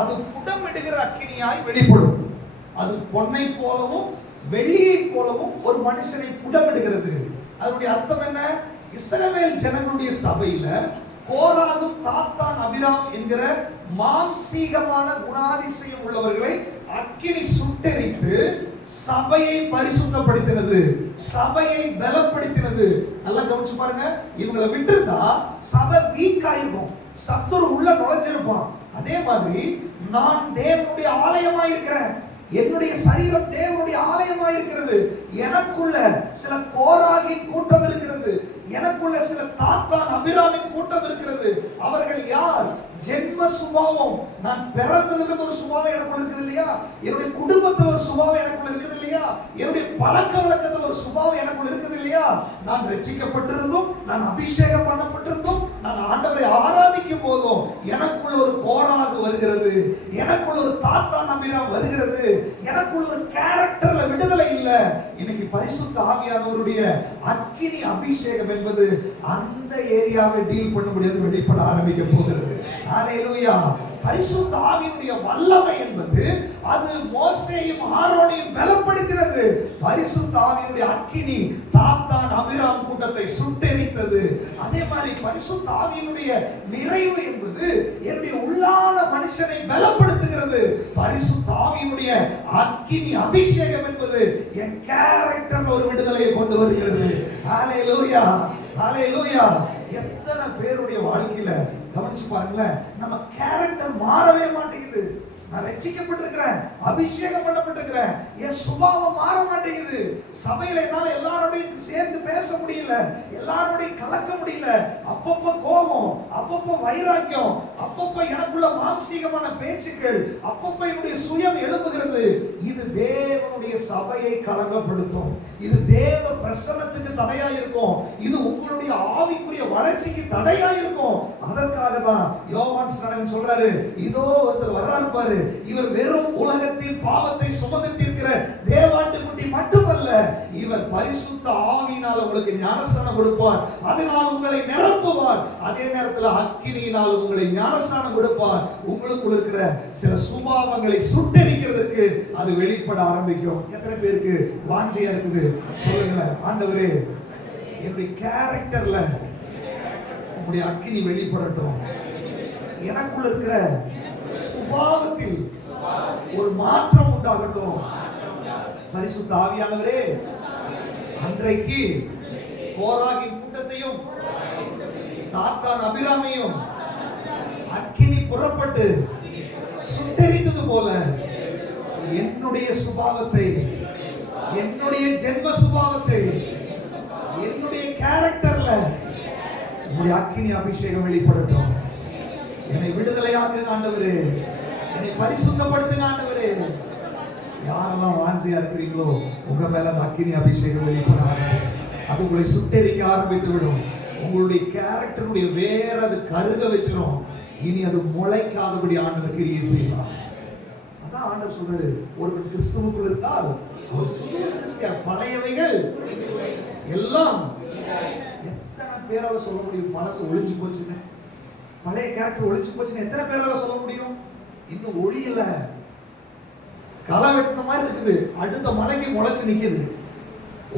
அது புடமிடுகிற அக்கினியாய் வெளிப்படும். அது பொன்னை போலவும் வெள்ளியை போலவும் ஒரு மனுஷனை புடமிடுகிறது. அதனுடைய அர்த்தம் என்ன? இஸ்ரவேல் ஜனங்களுடைய சபையில கோராகும் தாத்தான் அபிராம் என்கிற மாம்சீகமான குணாதிசயம் உள்ளவர்களை அக்கினி சுட்டெரித்து சபையை பரிசுத்தப்படுத்தினது, சபையை பலப்படுத்தினது. நல்லா கவனிச்சு பாருங்க. இவங்களை விட்டுருந்தா சபை வீக் ஆயிருக்கும், சத்துரு உள்ள நுழைஞ்சிருப்பான். அதே மாதிரி நான் தேவனுடைய ஆலயமாய் இருக்கிறேன், என்னுடைய சரீரம் தேவனுடைய ஆலயமாய் இருக்கிறது. எனக்குள்ள சில கோராகின் கூட்டம் இருக்கிறது, எனக்குள்ள சில தாத்தான் அபிராமின் கூட்டம் இருக்கிறது. அவர்கள் யார்? ஜென்ம சுபாவம். நான் பிறந்ததுக்கு ஒரு சுபாவம் எனக்குள்ள இருக்குது இல்லையா? என்னுடைய குடும்பத்துல ஒரு சுபாவம் எனக்குள்ள இருக்குது இல்லையா? என்னுடைய பழக்க வழக்கத்துல ஒரு சுபாவம் எனக்குள்ள இருக்குது இல்லையா? நான் ரட்சிக்கப்பட்டிருந்தும், நான் அபிஷேகம் பண்ணப்பட்டிருந்தும், நான் ஆண்டவரை ஆராதிக்கும் போதும் எனக்குள்ள ஒரு கோராகு வருகிறது, எனக்குள்ள ஒரு தாத்தான் அபிராம் வருகிறது, எனக்குள்ள ஒரு கேரக்டர்ல விடுதலை இல்ல. இன்னைக்கு பரிசுத்த ஆவியானவருடைய அக்கினி அபிஷேகம் என்பது அந்த ஏரியாவை டீல் பண்ண முடியாது, வெளிப்பட ஆரம்பிக்க போகிறது. ஹalleluya. பரிசுத்த ஆவியினுடைய வல்லமை என்பது அது மோசேயும் ஆரோனையும் பலப்படுத்தினது. பரிசுத்த ஆவியினுடைய அக்கினி தாத்தான் அபிராம் கூட்டத்தை சுட்டெரித்தது. அதே மாதிரி பரிசுத்த ஆவியினுடைய நிறைவு என்பது என்னுடைய உள்ளான மனுஷனை பலப்படுத்துகிறது. பரிசுத்த ஆவியினுடைய அக்கினி அபிஷேகம் என்பது என் கேரக்டர்ல ஒரு விடுதலையை கொண்டு வருகிறது. ஹalleluya, ஹalleluya. எத்தனை பேருடைய வாழ்க்கையில கவனிச்சு பாருங்களேன், நம்ம கேரக்டர் மாறவே மாட்டேங்குது. நான் ரட்சிக்கப்பட்டிருக்கிறேன், அபிஷேகம் பண்ணப்பட்டிருக்கிறேன், என் சுபாவம் மாற மாட்டேங்குது. சபையில என்னால எல்லாரோடையும் சேர்ந்து பேச முடியல, எல்லாரோடையும் கலக்க முடியல. அப்பப்ப கோபம், அப்பப்ப வைராக்கியம், அப்பப்ப எனக்குள்ள மாம்சீகமான பேச்சுக்கள், அப்பப்ப என்னுடைய சுயம் எழுப்புகிறது. இது தேவனுடைய சபையை கலங்கப்படுத்தும், இது தேவ பிரசன்னத்துக்கு தடையா இருக்கும், இது உங்களுடைய ஆவிக்குரிய வளர்ச்சிக்கு தடையா இருக்கும். அதற்காக தான் யோவான் ஸ்நானகன் சொல்றாரு, இதோ ஒருத்தர் வர்றாரு பாரு, இவர் வெறும் உலகத்தின் பாவத்தை சுமந்து தீர்க்கிற தேவாட்டுக்குட்டி மட்டுமல்ல, இவர் பரிசுத்த ஆவியினால் உங்களுக்கு ஞானஸ்நானம் கொடுப்பார், அதனால் உங்களை நிரப்புவார், அதே நேரத்தில் அக்கினியினால் உங்களை ஞானஸ்நானம் கொடுப்பார். உங்களுக்குள் இருக்கிற சில சுபாவங்களை சுட்டெரிக்கிறதுக்கு அது வெளிப்பட ஆரம்பிக்கும். எத்தனை பேருக்கு வாஞ்சையா இருக்குது? சொல்லுங்களேன், ஆண்டவரே என்னுடைய கேரக்டர்ல உங்களுடைய அக்கினி வெளிப்படட்டும், எனக்குள்ள இருக்கிற சுபாவத்தில் ஒரு மாற்றம் உண்டாகட்டும். பரிசுத்த ஆவியானவரே, அன்றைக்கு கோராகின் கூட்டத்தையும் தாத்தான் அபிராமையும் அக்கினி புறப்பட்டு சுட்டெரித்தது போல என்னுடைய சுபாவத்தை, என்னுடைய ஜென்ம சுபாவத்தை, என்னுடைய கேரக்டர்ல உங்களுடைய அக்கினி அபிஷேகம் வெளிப்படட்டும். என்னை விடுதலையாக்குங்க ஆண்டவரே, என்னை பரிசுத்தப்படுத்துங்க ஆண்டவரே. யாரெல்லாம் வாஞ்சையா இருக்கிறீங்களோ உங்க மேல அந்த அக்கினி அபிஷேகம் வெளிப்படாது, அது உங்களை சுட்டெரிக்க ஆரம்பித்து விடும். உங்களுடைய கேரக்டருடைய வேற அது கருக வச்சிடும். இனி அது முளைக்காதபடி ஆண்டவர் கிரியை செய்வார். அதான் ஆண்டவர் சொல்றாரு, ஒருவன் கிறிஸ்துவுக்குள் இருந்தால் அவர் புதிய சிருஷ்டியார், பழையவைகள் எல்லாம். எத்தனை பேரால சொல்ல முடியும் பழசு ஒளிஞ்சு போச்சுன்னு? பழைய கேரக்டர் ஒளிச்சு போச்சுன்னு எத்தனை பேரால சொல்ல முடியும்? இன்னும் ஒளியல, களை வெட்டின மாதிரி இருக்குது, அடுத்த மலைக்கு முளைச்சு நிக்குது.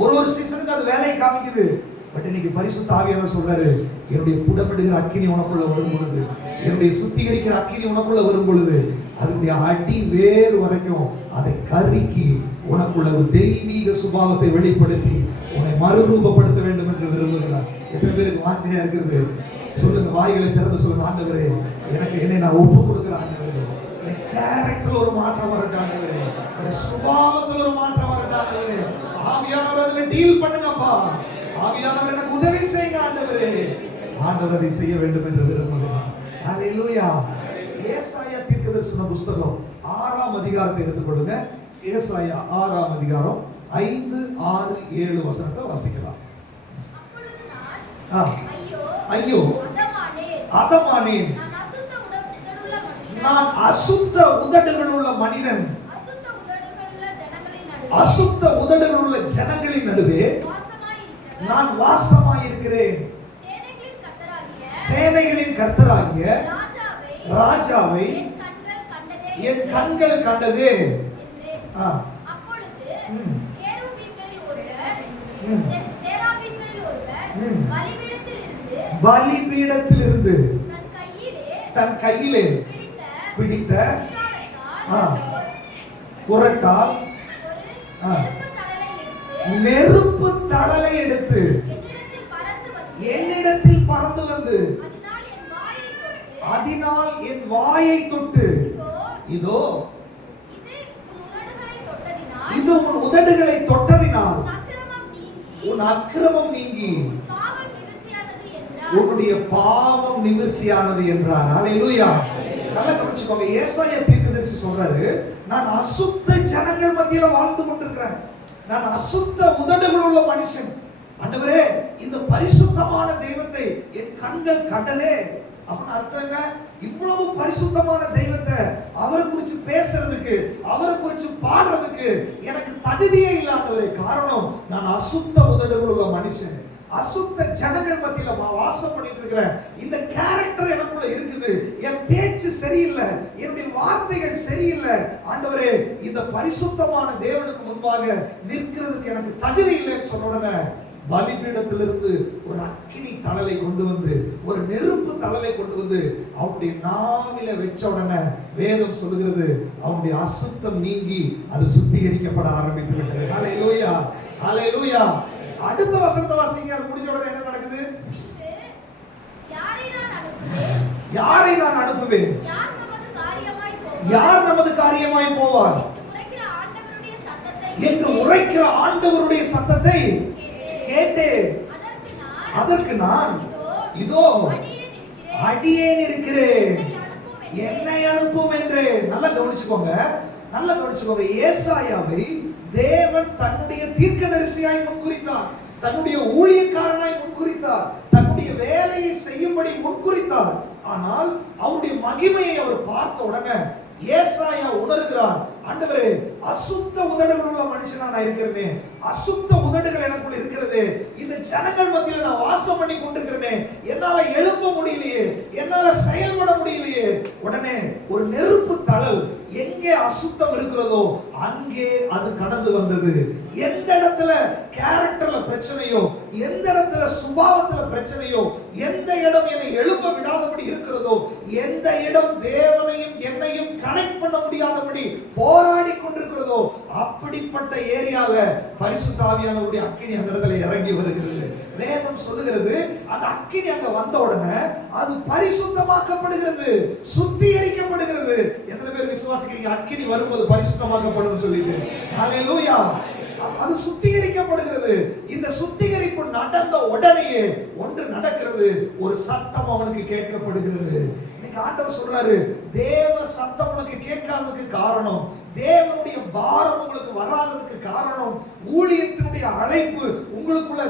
ஒரு சீசனுக்கு அது வேலையை காமிக்குது. பட் இன்னைக்கு பரிசுத்த ஆவியானவர் சொல்றாரு, என்னுடைய புடமிடுகிற அக்கினி உனக்குள்ள வரும் பொழுது, என்னுடைய சுத்திகரிக்கிற அக்கினி உனக்குள்ள வரும் பொழுது, அதனுடைய அடி வேறு வரைக்கும் அதை கருக்கி உனக்குள்ள ஒரு தெய்வீக சுபாவத்தை வெளிப்படுத்தி உன்னை மறுரூபப்படுத்த வேண்டும் என்று விரும்புகிறார். எத்தனை பேருக்கு வாஞ்சையா இருக்கிறது? சொல்லுங்க, வாய்களை திறந்து சொல்லுங்க, ஆண்டவரே எனக்கு என்னை நான் ஒப்பு கொடுக்கிறேன் ஆண்டவரே, என் கேரக்டர்ல ஒரு மாற்றம் வரட்டும் ஆண்டவரே, என் சுபாவத்துல ஒரு மாற்றம் வரட்டும் ஆண்டவரே. ஆவியானவர் அதுல டீல் பண்ணுங்கப்பா, ஆவியானவர் எனக்கு உதவி செய்யுங்க ஆண்டவரே. ஆண்டவர் அதை செய்ய வேண்டும் என்று விரும்புகிறார். ஹalleluya. ஏசாயா தீர்க்கதரிசன புஸ்தகம் 6ஆம் அதிகாரத்தை எடுத்துக்கொள்ளுங்க. ஏசாயா 6ஆம் அதிகாரம் 5, 6, 7 வசனத்தை வாசிக்கலாம். ஐயோ அதமானேன், நான் அசுத்த உதடுகளுள்ள மனிதன், அசுத்த உதடுகளுள்ள ஜனங்களின் நடுவே நான் வாசமாயிருக்கிறேன். சேனைகளின் கர்த்தராகிய ராஜாவை என் கண்கள் கண்டதே. பலிபீடத்திலிருந்து தன் கையிலே பிடித்த குரட்டால் நெருப்பு தழலை எடுத்து என்னிடத்தில் பறந்து வந்து அதனால் என் வாயை தொட்டு, இதோ இது உன் உதடுகளை தொட்டதினால் உன் அக்கிரமம் நீங்கி உன்னுடைய பாவம் நிவர்த்தியானது என்றார். ஹல்லேலூயா. நல்லா கவனிச்சுக்கோங்க. ஏசாயா தீர்க்கதரிசி சொல்றாரு, நான் அசுத்த ஜனங்கள் மத்தியில வாழ்ந்து கொண்டிருக்கிறேன், நான் அசுத்த உதடுகள் உள்ள மனுஷன். ஆண்டவரே, இந்த பரிசுத்தமான தெய்வத்தை என் கண்கள் கண்டதே. அப்படின்னு அர்த்தம் என்ன? இவ்வளவு பரிசுத்தமான தெய்வத்தை அவரை குறித்து பேசுறதுக்கு, அவரை குறித்து பாடுறதுக்கு எனக்கு தகுதியே இல்லாதவரே. காரணம், நான் அசுத்த உதடுகள் உள்ள மனுஷன், அசுத்த ஜனங்கள் மத்தியில வாசம் பண்ணிட்டு இருக்கிறேன். இந்த கேரக்டர் எனக்குள்ள இருக்குது. என் பேச்சு சரியில்லை, என்னுடைய வார்த்தைகள் சரியில்லை. ஆண்டவரே, இந்த பரிசுத்தமான தேவனுக்கு முன்பாக நிற்கிறதுக்கு எனக்கு தகுதி இல்லைன்னு சொன்ன உடனே பலிபீடத்திலிருந்து ஒரு அக்கினி தழலை கொண்டு வந்து, ஒரு நெருப்பு தழலை கொண்டு வந்து அவனுடைய நாவில வச்ச உடனே வேதம் சொல்லுகிறது, அவனுடைய அசுத்தம் நீங்கி அது சுத்திகரிக்கப்பட ஆரம்பித்து விட்டது. ஹல்லேலூயா, ஹல்லேலூயா. அடுத்த வசனத்தை வாசிங்க. அது முடிஞ்ச உடனே என்ன நடக்குது? யாரை நான் அனுப்புவேன்? யார் நமது காரியமாய் போவார் என்று உரைக்கிற ஆண்டவருடைய சத்தத்தை கேட்டேன். அதற்கு நான், இதோ அடியேன் இருக்கிறேன், என்னை அனுப்பும் என்று. நல்லா கவனிச்சுக்கோங்க, நல்லா கவனிச்சுக்கோங்க. ஏசாயாவை தேவன் தன்னுடைய தீர்க்கதரிசியாய் முன்குறித்தார், தன்னுடைய ஊழியக்காரனாய் முன்குறித்தார், தன்னுடைய வேலையை செய்யும்படி முன்குறித்தார். ஆனால் அவருடைய மகிமையை அவர் பார்த்த உடனே ஏசாயா உணர்கிறார், ஆண்டவரே, அசுத்த உதடுகள் உள்ள மனுஷனா நான் இருக்கிறேனே, அசுத்த உதடுகள் எனக்குள்ள இருக்கிறது, இந்த ஜனங்கள் மத்தியில நான் வாசம் பண்ணி கொண்டிருக்கிறேனே, என்னால எழும்ப முடியலையே, என்னால செயல்பட முடியலையே. உடனே ஒரு நெருப்பு தழல் எங்கே அசுத்தம் இருக்கிறதோ அங்கே அது கடந்து வந்தது. எந்த இடத்துல கேரக்டர்ல பிரச்சனையோ, எந்த இடத்துல சுபாவத்துல பிரச்சனையோ, எந்த இடம் என்னை எழும்ப விடாதபடி இருக்கிறதோ, எந்த இடம் தேவனையும் என்னையும் கனெக்ட் பண்ண முடியாதபடி போராடி கொண்டிருக்கிறதோ, அப்படிப்பட்ட ஏரியால பரிசுத்த ஆவியானவருடைய அக்கினி அந்த இடத்துல இறங்கி வருகிறது. வேதம் சொல்லுகிறது, அந்த அக்கினி அங்க வந்த உடனே அது பரிசுத்தமாக்கப்படுகிறது, சுத்திகரிக்கப்படுகிறது. எத்தனை பேர் விசுவாசிக்கிறீங்க அக்கினி வரும்போது பரிசுத்தமாக்கப்படும் சொல்லிட்டு? ஹல்லேலூயா. அது சுத்திகரிக்கப்படுகிறது. இந்த சுத்திகரிப்பு நடந்த உடனேயே ஒன்று நடக்கிறது, ஒரு சத்தம் அவனுக்கு கேட்கப்படுகிறது. இன்னைக்கு ஆண்டவர் சொல்றாரு, தேவ சத்தம் உனக்கு கேட்காததுக்கு காரணம், தேவனுடைய பாரம் உங்களுக்கு வராததுக்கு காரணம், ஊழியத்தினுடைய அழைப்பு உங்களுக்குள்ள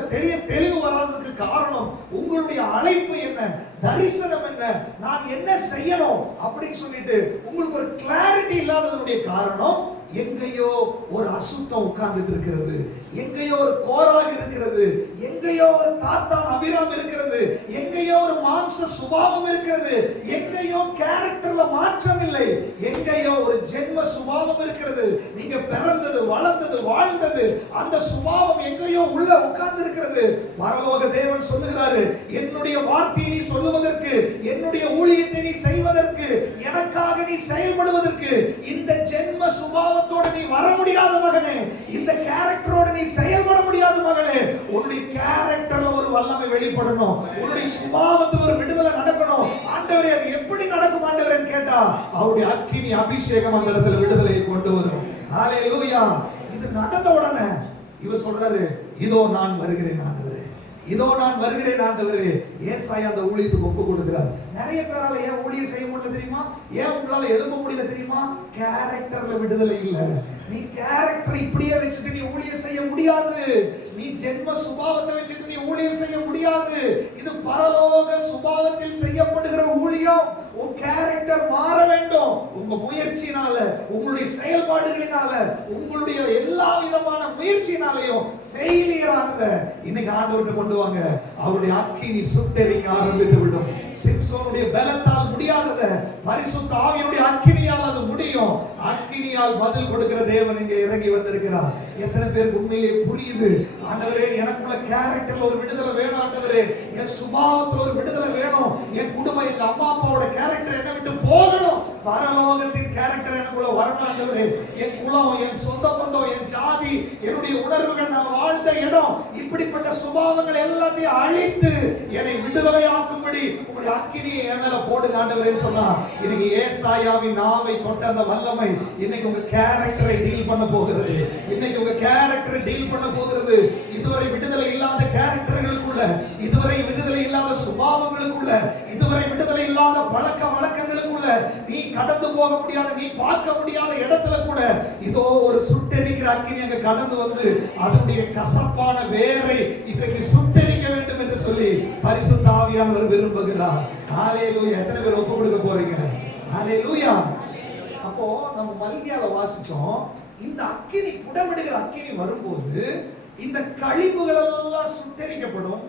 தெளிவு வராததுக்கு காரணம், உங்களுடைய அழைப்பு என்ன, தரிசனம் என்ன, நான் என்ன செய்யணும் அப்படின்னு சொல்லிட்டு உங்களுக்கு ஒரு கிளாரிட்டி இல்லாததனுடைய காரணம், எங்கேயோ ஒரு அசுத்தம் உட்கார்ந்துட்டு இருக்கிறது, எங்கேயோ ஒரு கோராக இருக்கிறது, எங்கேயோ ஒரு தாத்தான் அபிராம் இருக்கிறது, எங்கேயோ ஒரு மாம்ச சுபாவம் இருக்கிறது, எங்கேயோ கேரக்டர்ல மாற்றம் இல்லை, எங்கேயோ ஒரு ஜென்ம சுபாவம் இருக்கிறது. நீங்க பிறந்தது, வளர்ந்தது, வாழ்ந்தது, அந்த சுபாவம் எங்கேயோ உள்ள உட்கார்ந்து இருக்கிறது. பரலோக தேவன் சொல்லுகிறாரு, என்னுடைய வார்த்தையை நீ சொல்லுவதற்கு, என்னுடைய ஊழியத்தை நீ செய்வதற்கு, எனக்காக நீ செயல்படுவதற்கு இந்த ஜென்ம சுபாவம் நீ வர முடியாத மகனே, இந்த கேரக்டரோட நீ செயல்பட முடியாத மகளே. உன்னுடைய கேரக்டர்ல ஒரு வல்லமை வெளிப்படணும், உன்னுடைய சுபாவத்துல ஒரு விடுதலை நடக்கணும். ஆண்டவரே, அது எப்படி நடக்கும் ஆண்டவரேன்னு கேட்டா அவருடைய அக்கினி அபிஷேகம் அந்த இடத்துல விடுதலையை கொண்டு வரும். ஹல்லேலூயா. இது நடந்த உடனே இவர் சொல்றாரு, இதோ நான் வருகிறேன் ஆண்டவரே, இதோ நான் வருகிறேன் ஆண்டவரே. ஏசாயா அந்த ஊழியத்துக்கு ஒப்பு கொடுக்கிறார். நிறைய பேரால ஏன் ஊழியம் செய்ய முடியல தெரியுமா? ஏன் உங்களால எழும்ப முடியல தெரியுமா? கேரக்டர்ல விடுதலை இல்ல. நீ கேரக்டர் இப்படியே வச்சுட்டு நீ ஊழியம் செய்ய முடியாது. நீ ஜென்ம சுபாவத்தை வச்சுட்டு நீ ஊழியம் செய்ய முடியாது. இது பரலோக சுபாவத்தில் செய்யப்படுகிற ஊழியம். உன் கேரக்டர் மாற வேண்டும். உங்க முயற்சியினால, உங்களுடைய செயல்பாடுகளினால, உங்களுடைய எல்லா விதமான முயற்சியினாலையும் ஃபெயிலியர் ஆனத இன்னைக்கு ஆண்டவர்கிட்ட கொண்டு வாங்க. அவருடைய அக்கினி சுட்டெரிக்க ஆரம்பித்து விடும். சிம்சோனுடைய பலத்தால் முடியாதத பரிசுத்த ஆவியினுடைய அக்கினியால் அது முடியும். அக்கினியால் பதில் கொடுக்கிற தேவன் இங்கே இறங்கி வந்திருக்கிறார். எத்தனை பேருக்கு உண்மையிலே புரியுது? ஆண்டவரே, எனக்குள்ள கேரக்டர்ல ஒரு விடுதலை வேணும். ஆண்டவரே, என் சுபாவத்துல ஒரு விடுதலை வேணும். என் குடும்பம், எங்க அம்மா அப்பாவோட கேரக்டர் என்ன விட்டு போகணும். பரலோகத்தின் கேரக்டர் எனக்குள்ள வரணும். ஆண்டவரே, என் குலம், என் சொந்த பந்தம், என் ஜாதி, என்னுடைய உணர்வுகள், நான் வாழ்ந்த இடம், இப்படிப்பட்ட சுபாவங்கள் எல்லாத்தையும் அழித்து என்னை விடுதலை ஆக்கும்படி உங்களுடைய அக்கினியை என் மேல போடுங்க ஆண்டவரேன்னு சொன்னா, இன்னைக்கு ஏசாயாவின் நாவை தொட்ட அந்த வல்லமை இன்னைக்கு உங்க கேரக்டரை டீல் பண்ண போகிறது. இன்னைக்கு உங்க கேரக்டரை டீல் பண்ண போகிறது. இதுவரை விடுதலை இல்லாத கேரக்டர்களுக்குள்ள, இதுவரை விடுதலை இல்லாத சுபாவங்களுக்குள்ள, இதுவரை விடுதலை இல்லாத பழக்க வழக்கங்களுக்குள்ள நீ கடந்து போக முடியாத, நீ பார்க்க முடியாத இடத்துல கூட இதோ ஒரு சுட்டெரிக்கிற அக்கினி அங்க கடந்து வந்து அதனுடைய கசப்பான வேரை இன்றைக்கு சுட்டெரிக்க வேண்டும் என்று சொல்லி பரிசுத்த ஆவியானவர் விரும்புகிறார். ஹalleluya. எத்தனை பேர் ஒப்பு கொடுக்க போறீங்க? ஹalleluya. அப்போ நம்ம மல்கியால வாசிச்சோம், இந்த அக்கினி, புடமிடுகிற அக்கினி வரும்போது இந்த கழிவுகள் எல்லாம் சுட்டெரிக்கப்படும்,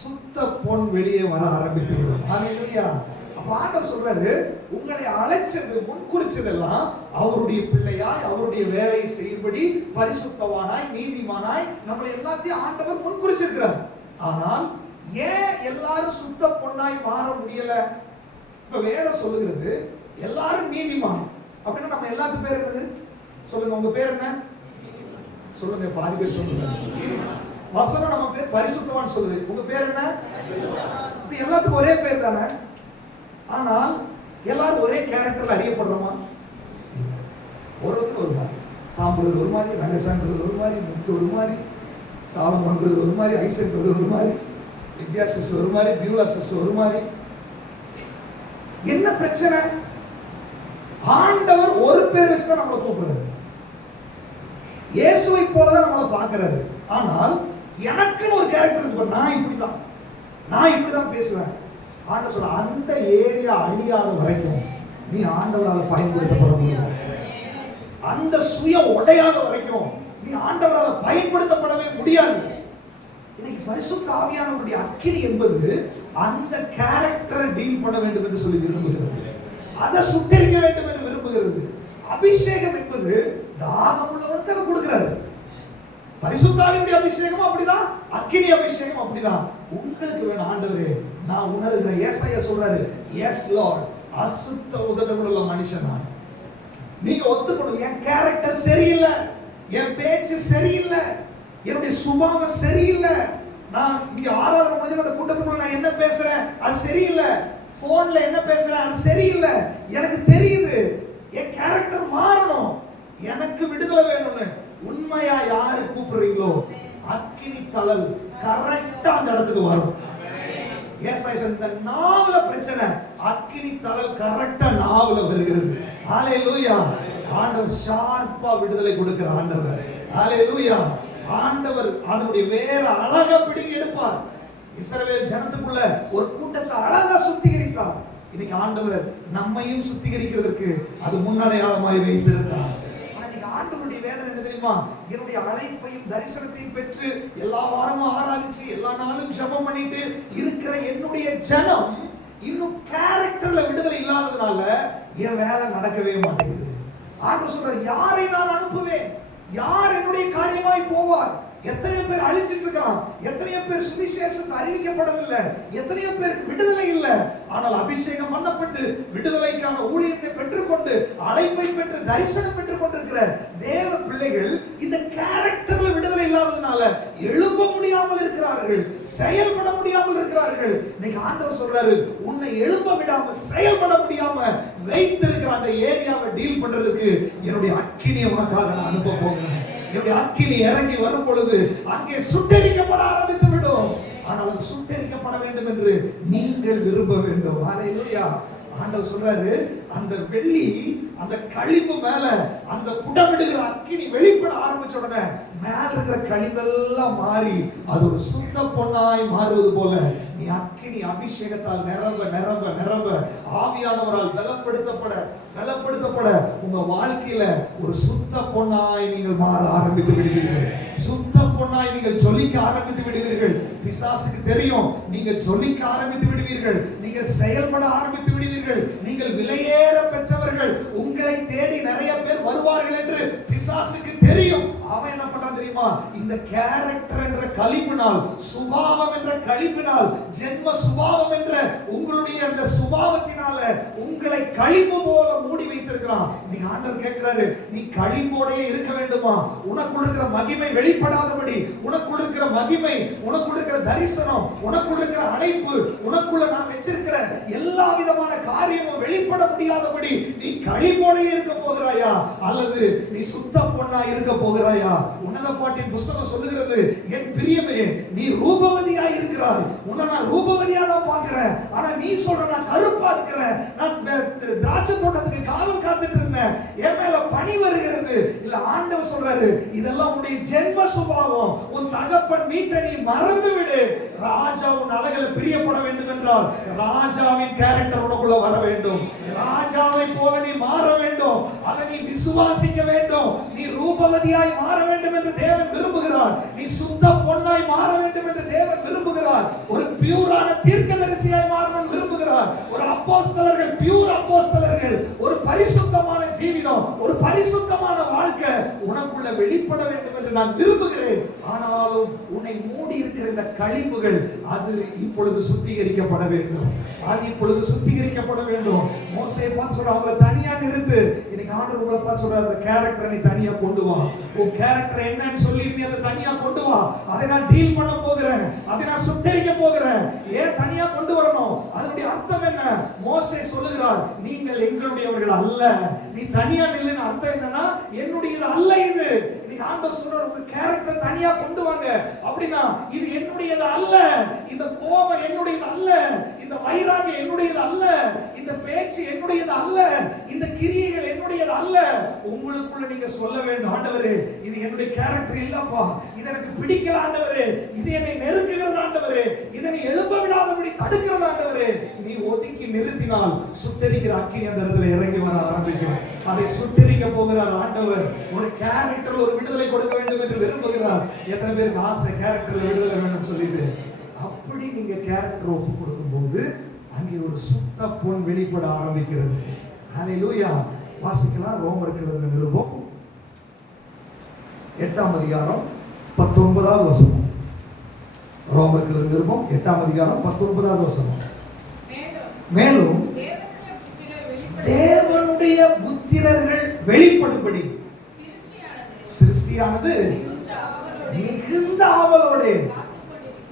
சுத்த பொன் வெளியே வர ஆரம்பித்து விடும். ஹalleluya. அப்ப ஆண்டவர் சொல்றாரு, உங்களை அழைச்சது, முன்குறிச்சதெல்லாம் அவருடைய பிள்ளையாய், அவருடைய வேலையை செய்யும்படி பரிசுத்தவானாய், நீதிமானாய் நம்மளை எல்லாத்தையும் ஆண்டவர் முன்குறிச்சிருக்கிறார். ஆனால் ஏன் எல்லாரும் சுத்த பொன்னாய் மாற முடியல? இப்ப வேதம் சொல்லுகிறது எல்லாரும் நீதிமான். அப்படின்னா நம்ம எல்லாத்துக்கும் பேர் என்னது? சொல்லுங்க, உங்க பேர் என்ன? சொல்லுங்க, பாதி பேர் சொல்லுங்க. வசனம் நம்ம பேர் பரிசுத்தவான் சொல்லுது. உங்க பேர் என்ன? இப்ப எல்லாத்துக்கும் ஒரே பேர் தானே. ஆனால் எல்லாரும் ஒரே கேரக்டர்ல அறியப்படுறோமா? ஒருத்தர் ஒரு மாதிரி, சாம்புறது ஒரு மாதிரி, ரங்கசான்றது ஒரு மாதிரி, முத்து ஒரு மாதிரி, சாலம் பண்றது ஒரு மாதிரி, ஐசன்றது ஒரு மாதிரி, வித்யா சிஸ்டர் ஒரு மாதிரி, பியூலா சிஸ்டர் ஒரு மாதிரி. என்ன பிரச்சனை? ஆண்டவர் ஒரு பேர் வச்சு தான் நம்மளை கூப்பிடுறாரு. இயேசுவை போலதான் நம்மளை பார்க்கிறாரு. ஆனால் எனக்குன்னு ஒரு கேரக்டர் இருக்கு. நான் இப்படிதான் பேசுவேன். ஆண்டவர் சொல்ற, அந்த ஏரியா அழியாத வரைக்கும் நீ ஆண்டவரால் பயன்படுத்தப்பட முடியாது. அந்த சுயம் உடையாத வரைக்கும் நீ ஆண்டவரால் பயன்படுத்தப்படவே முடியாது. இன்னைக்கு பரிசுத்த ஆவியானவருடைய அக்கினி என்பது அந்த கேரக்டரை டீல் பண்ண வேண்டும் என்று சொல்லி விரும்புகிறது. அதை சுட்டெரிக்க வேண்டும் என்று விரும்புகிறது. அபிஷேகம் என்பது தாகம் உள்ளவனுக்கு அதை கொடுக்கிறாரு. பரிசுத்த ஆவியினுடைய அபிஷேகம் அப்படிதான், அக்கினி அபிஷேகம் அப்படிதான். உங்களுக்கு வேணும். ஆண்டவரே, நான் உணர்கிறேன். ஏசாயா சொல்றாரு, எஸ் லார்ட், அசுத்த உதடுகள் உள்ள மனுஷன் நான். நீங்க ஒத்துக்கணும், என் கேரக்டர் சரியில்லை, என் பேச்சு சரியில்லை, என்னுடைய சுபாவம் சரியில்லை. நான் இங்க ஆராதனை முடிஞ்ச அந்த கூட்டத்துக்குள்ள நான் என்ன பேசுறேன் அது சரியில்லை, போன்ல என்ன பேசுறேன் அது சரியில்லை. எனக்கு தெரியுது என் கேரக்டர் மாறணும், எனக்கு விடுதலை வேணும்னு உண்மையா யாரு கூப்பிடுறீங்களோ அக்கினி தழல் கரெக்டா அந்த இடத்துக்கு வரும். ஏசாயா இந்த நாவல பிரச்சனை, அக்கினி தழல் கரெக்டா நாவல வருகிறது. ஹalleluya. ஆண்டவர் ஷார்ப்பா விடுதலை கொடுக்கிற ஆண்டவர். ஹalleluya. ஆண்டவர் அதனுடைய வேற அழகா பிடிங்கி எடுப்பார். இஸ்ரவேல் ஜனத்துக்குள்ள ஒரு கூட்டத்தை அழகா சுத்திகரித்தார். இன்னைக்கு ஆண்டவர் நம்மையும் சுத்திகரிக்கிறதுக்கு அது முன்னடையாளமாய் வைத்திருந்தார். ஆண்டவருடைய வேதனை என்ன தெரியுமா? என்னுடைய அழைப்பையும் தரிசனத்தையும் பெற்று எல்லா வாரமும் ஆராதிச்சு எல்லா நாளும் ஜெபம் பண்ணிட்டு இருக்கிற என்னுடைய ஜனம் இன்னும் கேரக்டர்ல விடுதலை இல்லாததுனால என் வேலை நடக்கவே மாட்டேங்குது. ஆண்டவர் சொல்றார், யாரை நான் அனுப்புவேன்? யார் என்னுடைய காரியமாய் போவார்? எத்தனையோ பேர் அழிச்சிட்டு இருக்கான், எத்தனையோ பேர் சுவிசேஷத்தை அறிவிக்கப்படவில்லை, எத்தனையோ பேருக்கு விடுதலை இல்லை. ஆனால் அபிஷேகம் பண்ணப்பட்டு விடுதலைக்கான ஊழியத்தை பெற்றுக்கொண்டு அழைப்பை பெற்று தரிசனம் பெற்றுக் கொண்டிருக்கிற தேவ பிள்ளைகள் இந்த கேரக்டர்ல விடுதலை இல்லாததுனால எழும்ப முடியாமல் இருக்கிறார்கள், செயல்பட முடியாமல் இருக்கிறார்கள். இன்னைக்கு ஆண்டவர் சொல்றாரு, உன்னை எழும்ப விடாம செயல்பட முடியாம வைத்திருக்கிற அந்த ஏரியாவை டீல் பண்றதுக்கு என்னுடைய அக்கினியை உனக்காக நான் அனுப்ப போகிறேன். என்னுடைய அக்கினி இறங்கி வரும் பொழுது அங்கே சுட்டெரிக்கப்பட ஆரம்பித்து விடும். ஆனா அது சுட்டெரிக்கப்பட வேண்டும் என்று நீங்கள் விரும்ப வேண்டும். ஹல்லேலூயா. ஆண்டவர் சொல்றாரு, அந்த வெள்ளி அந்த களிம்பு மேல அந்த புடமிடுகிற அக்கினி வெளிப்பட ஆரம்பிச்ச உடனே மேல இருக்கிற களிம்பெல்லாம் மாறி அது ஒரு சுத்த பொன்னாய் மாறுவது போல நீ அக்கினி அபிஷேகத்தால் நிரம்ப நிரம்ப நிரம்ப ஆவியானவரால் பலப்படுத்தப்பட உங்க வாழ்க்கையில ஒரு சுத்த பொன்னாய் நீங்கள் மாற ஆரம்பித்து விடுவீர்கள். சுத்த பொன்னாய் நீங்கள் ஜொலிக்க ஆரம்பித்து விடுவீர்கள். பிசாசுக்கு தெரியும், நீங்கள் ஜொலிக்க ஆரம்பித்து விடுவீர்கள், நீங்கள் செயல்பட ஆரம்பித்து விடுவீர்கள், நீங்கள் விலையேற பெற்றவர்கள், உங்களை தேடி நிறைய பேர் வருவார்கள் என்று பிசாசுக்கு தெரியும். அவன் என்ன பண்றான் தெரியுமா? இந்த கேரக்டர் என்ற களிப்பினால், சுபாவம் என்ற களிப்பினால், ஜென்ம சுபாவம் என்ற உங்களுடைய அந்த சுபாவத்தினால உங்களை களிப்பு போல மூடி வைத்திருக்கிறான். நீங்க ஆண்டவர் கேட்கிறாரு, நீ களிப்போடே இருக்க வேண்டுமா? உனக்குள்ள இருக்கிற மகிமை வெளிப்படாதபடி, உனக்குள்ள இருக்கிற மகிமை, உனக்குள்ள இருக்கிற தரிசனம், உனக்குள்ள இருக்கிற அழைப்பு, உனக்குள்ள நான் வச்சிருக்கிற எல்லா விதமான காரியமும் வெளிப்பட முடியாதபடி நீ களிப்போடே இருக்க போகிறாயா அல்லது நீ சுத்த பொன்னா இருக்க போகிறாயா? உன்னத பாட்டின் புத்தகம் சொல்லுகிறது, என் பிரியமே நீ ரூபவதியாய் இருக்கிறாய். உன்னை நான் ரூபவதியா தான் பார்க்கிறேன். ஆனா நீ சொல்ற நான் கருப்பா இருக்கிறேன், நான் திராட்சை தோட்டத்துக்கு காவல் காத்துட்டு இருந்தேன், என் மேல பனி வருகிறது. இல்ல, ஆண்டவர் சொல்றாரு, இதெல்லாம் உன்னுடைய ஜென்ம சுபாவம். உன் தகப்பன் வீட்டை நீ மறந்து விடு. ராஜா உன் அழகுல பிரியப்பட வேண்டும் என்றால் ராஜாவின் கேரக்டர் உனக்குள்ள வர வேண்டும். ராஜாவை போல நீ மாற வேண்டும். அதை நீ விசுவாசிக்க வேண்டும். நீ ரூபவதியாய் மாற வேண்டும் என்று தேவன் விரும்புகிறார். நீ சுத்த பொன்னாய் மாற வேண்டும் என்று தேவன் விரும்புகிறார். ஒரு பியூரான தீர்க்கதரிசியாய் மாறணும் விரும்புகிறார். ஒரு அப்போஸ்தலர்கள், பியூர் அப்போஸ்தலர்கள், ஒரு பரிசுத்தமான ஜீவிதம், ஒரு பரிசுத்தமான வாழ்க்கை உனக்குள்ள வெளிப்பட வேண்டும் என்று நான் விரும்புகிறேன். ஆனாலும் உன்னை மூடி இருக்கிற இந்த களிம்புகள் அது இப்பொழுது சுத்திகரிக்கப்பட வேண்டும். அது இப்பொழுது சுத்திகரிக்கப்பட வேண்டும். மோசேயை பார்த்து சொல்ற, அவங்களை தனியா நிறுத்து. இன்னைக்கு ஆண்டவர் உங்களை பார்த்து சொல்றாரு, அந்த கேரக்டரை நீ தனியா கொண்டு வா. உன் கேரக்டர் என்னன்னு சொல்லி நீ அதை தனியா கொண்டு வா. அதை நான் டீல் பண்ண போகிறேன், அதை நான் சுட்டெரிக்க போகிறேன். ஏன் தனியா கொண்டு வரணும்? அதனுடைய அர்த்தம் என்ன? மோசே சொல்லுகிறார், நீங்கள் எங்களுடையவர்கள் அல்ல. நீ தனியா நில்லுன்னு அர்த்தம் என்னன்னா, என்னுடையது அல்ல இது. ஆண்டவர் சொல்றார், உங்க கேரக்டர் தனியா கொண்டு வாங்க. அப்படினா இது என்னுடையது அல்ல, இந்த கோபம் என்னுடையது அல்ல, இந்த வைராகியம் என்னுடையது அல்ல, இந்த பேச்சு என்னுடையது அல்ல, இந்த கிரியைகள் என்னுடையது அல்ல. உங்களுக்குள்ள நீங்க சொல்ல வேண்டும், ஆண்டவரே இது என்னுடைய கேரக்டர் இல்லப்பா, இது எனக்கு பிடிக்கல ஆண்டவரே, இது என்னை நெருக்குகிறது ஆண்டவரே, இதனை எழும்ப விடாதபடி தடுக்கிறது ஆண்டவரே. நீ ஒதுக்கி நிறுத்தினால் சுட்டெரிக்கிற அக்கினி அந்த இடத்துல இறங்கி வர ஆரம்பிக்கும். அதை சுட்டெரிக்க போகிறார் ஆண்டவர். உன்னுடைய கேரக்டர்ல ஒரு விடுதலை கொடுக்க வேண்டும் என்று விரும்புகிறார். எத்தனை பேருக்கு ஆசை கேரக்டர்ல விடுதலை வேண்டும் சொல்லிட்டு? அப்படி நீங்க கேரக்டர் ஒப்பு கொடுக்கும் போது அங்கே ஒரு சுத்த பொன் வெளிப்பட ஆரம்பிக்கிறது. ஹல்லேலூயா. வாசிக்கலாம். ரோமருக்கு எழுதின நிருபம் 8ஆம் அதிகாரம் 19வது வசனம். ரோமருக்கு எழுதின நிருபம் 8ஆம் அதிகாரம் 19வது வசனம். மேலும் தேவனுடைய புத்திரர்கள் வெளிப்படும்படி சிருஷ்டியானது மிகுந்த ஆவலோடு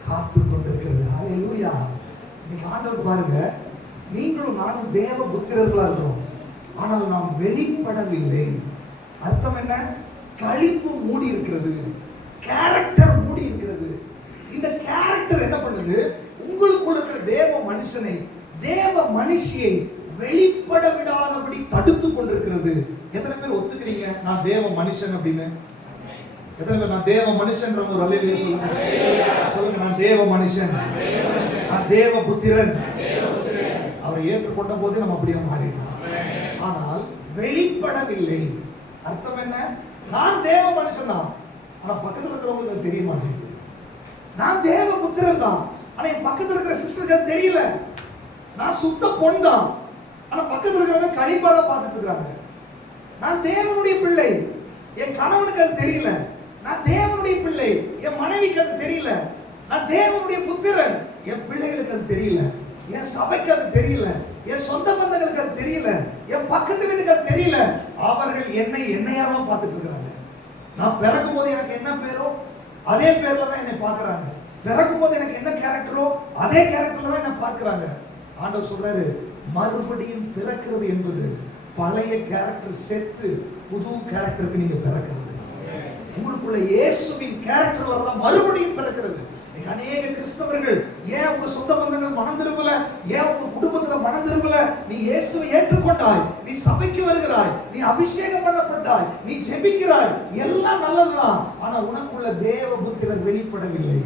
காத்து கொண்டிருக்கிறது. ஹல்லேலூயா. இன்னைக்கு ஆண்டவர் பாருங்க, நீங்களும் நானும் தேவ புத்திரர்களா இருக்கிறோம், ஆனால் நாம் வெளிப்படவில்லை. அர்த்தம் என்ன? களிப்பு மூடி இருக்கிறது, கேரக்டர் மூடி இருக்கிறது. இந்த கேரக்டர் என்ன பண்ணுது? உங்களுக்குள்ள இருக்கிற தேவ மனுஷனை, தேவ மனுஷியை வெளிப்பட விடாதபடி தடுத்து கொண்டிருக்கிறது. எத்தனை பேர் ஒத்துக்கிறீங்க நான் தேவ மனுஷன் அப்படின்னு? எத்தனை பேர் நான் தேவ மனுஷன்? ஒரு அல்லேலூயா சொல்லுங்க. சொல்லுங்க, நான் தேவ மனுஷன், நான் தேவ புத்திரன். அவரை ஏற்றுக்கொண்ட போது நம்ம அப்படியே மாறிட்டோம். ஆனால் வெளிப்படவில்லை. அர்த்தம் என்ன? நான் தேவ மனுஷன் தான், ஆனா பக்கத்துல இருக்கிறவங்களுக்கு அது தெரிய மாட்டேங்குது. நான் தேவ புத்திரன் தான், ஆனா என் பக்கத்துல இருக்கிற சிஸ்டருக்கு அது தெரியல. நான் சுத்த பொன் தான், ஆனா பக்கத்துல இருக்கிறவங்க களிப்பால பார்த்துட்டு இருக்காங்க. நான் தேவனுடைய பிள்ளை, என் கணவனுக்கு அது தெரியல. நான் தேவனுடைய பிள்ளை, என் மனைவிக்கு அது தெரியல. நான் தேவனுடைய புத்திரன், என் பிள்ளைகளுக்கு அது தெரியல. என் சபைக்கு அது தெரியல, என் சொந்த பந்தங்களுக்கு அது தெரியல, என் பக்கத்து வீட்டுக்கு அது தெரியல. அவர்கள் என்னையாதான் பார்த்துட்டு இருக்கிறாங்க. நான் பிறக்கும் போது எனக்கு என்ன பேரோ அதே பேர்ல தான் என்னை பார்க்கறாங்க. பிறக்கும் போது எனக்கு என்ன கேரக்டரோ அதே கேரக்டர்ல தான் என்னை பார்க்கறாங்க. ஆண்டவர் சொல்றாரு, மறுபடியும் பிறக்கிறது என்பது பழைய கேரக்டர் செத்து புது கேரக்டருக்கு நீங்க பிறக்கிறது. உங்களுக்குள்ள இயேசுவின் கேரக்டர் வரதான் மறுபடியும் பிறக்கிறது. அநேக கிறிஸ்தவர்கள் ஏன் உங்க சொந்த பந்தங்கள் மனம் திரும்பல, ஏன் உங்க குடும்பத்துல மனம் திரும்பல? நீ இயேசுவை ஏற்றுக்கொண்டாய், நீ சபைக்கு வருகிறாய், நீ அபிஷேகம் பண்ணப்பட்டாய், நீ ஜெபிக்கிறாய், எல்லாம் நல்லதுதான். ஆனா உனக்குள்ள தேவபுத்திரர் வெளிப்படவில்லை.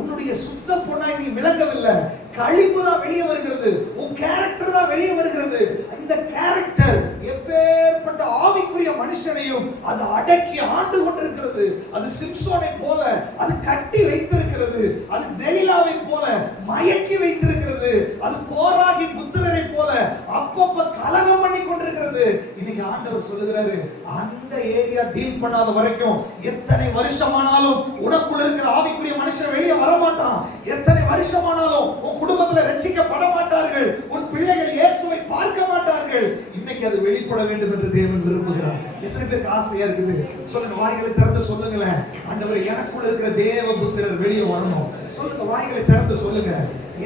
உன்னுடைய சுத்த பொண்ணாய் நீ விளங்கவில்லை. கழிவு தான் வெளியே வருகிறது, உன் கேரக்டர் தான் வெளியே வருகிறது. இந்த கேரக்டர் எப்பேற்பட்ட ஆவிக்குரிய மனுஷனையும் அது அடக்கி ஆண்டு கொண்டிருக்கிறது. அது சிம்சோனை போல அது கட்டி வைத்திருக்கிறது, அது தெலீலாவை போல மயக்கி வைத்திருக்கிறது, அது கோராகி புத்திரரை போல அப்பப்ப கலகம் பண்ணி கொண்டிருக்கிறது. இன்னைக்கு ஆண்டவர் சொல்லுகிறாரு, அந்த ஏரியா டீல் பண்ணாத வரைக்கும் எத்தனை வருஷமானாலும் உனக்குள்ள இருக்கிற ஆவிக்குரிய மனுஷன் வெளியே வரமாட்டான். எத்தனை வருஷமானாலும் உன் குடும்பத்தில் ரட்சிக்கப்பட மாட்டார்கள், உன் பிள்ளைகள் இயேசுவை பார்க்க மாட்டார்கள். இன்னைக்கு அது வெளிப்பட வேண்டும் என்று தேவன் விரும்புகிறார். எத்தனை பேருக்கு ஆசையா இருக்குது? சொல்லுங்க, வாய்களை திறந்து சொல்லுங்களேன், ஆண்டவரே எனக்குள்ள இருக்கிற தேவபுத்திரர் வெளியே வரணும். சொல்லுங்க, வாய்களை திறந்து சொல்லுங்க,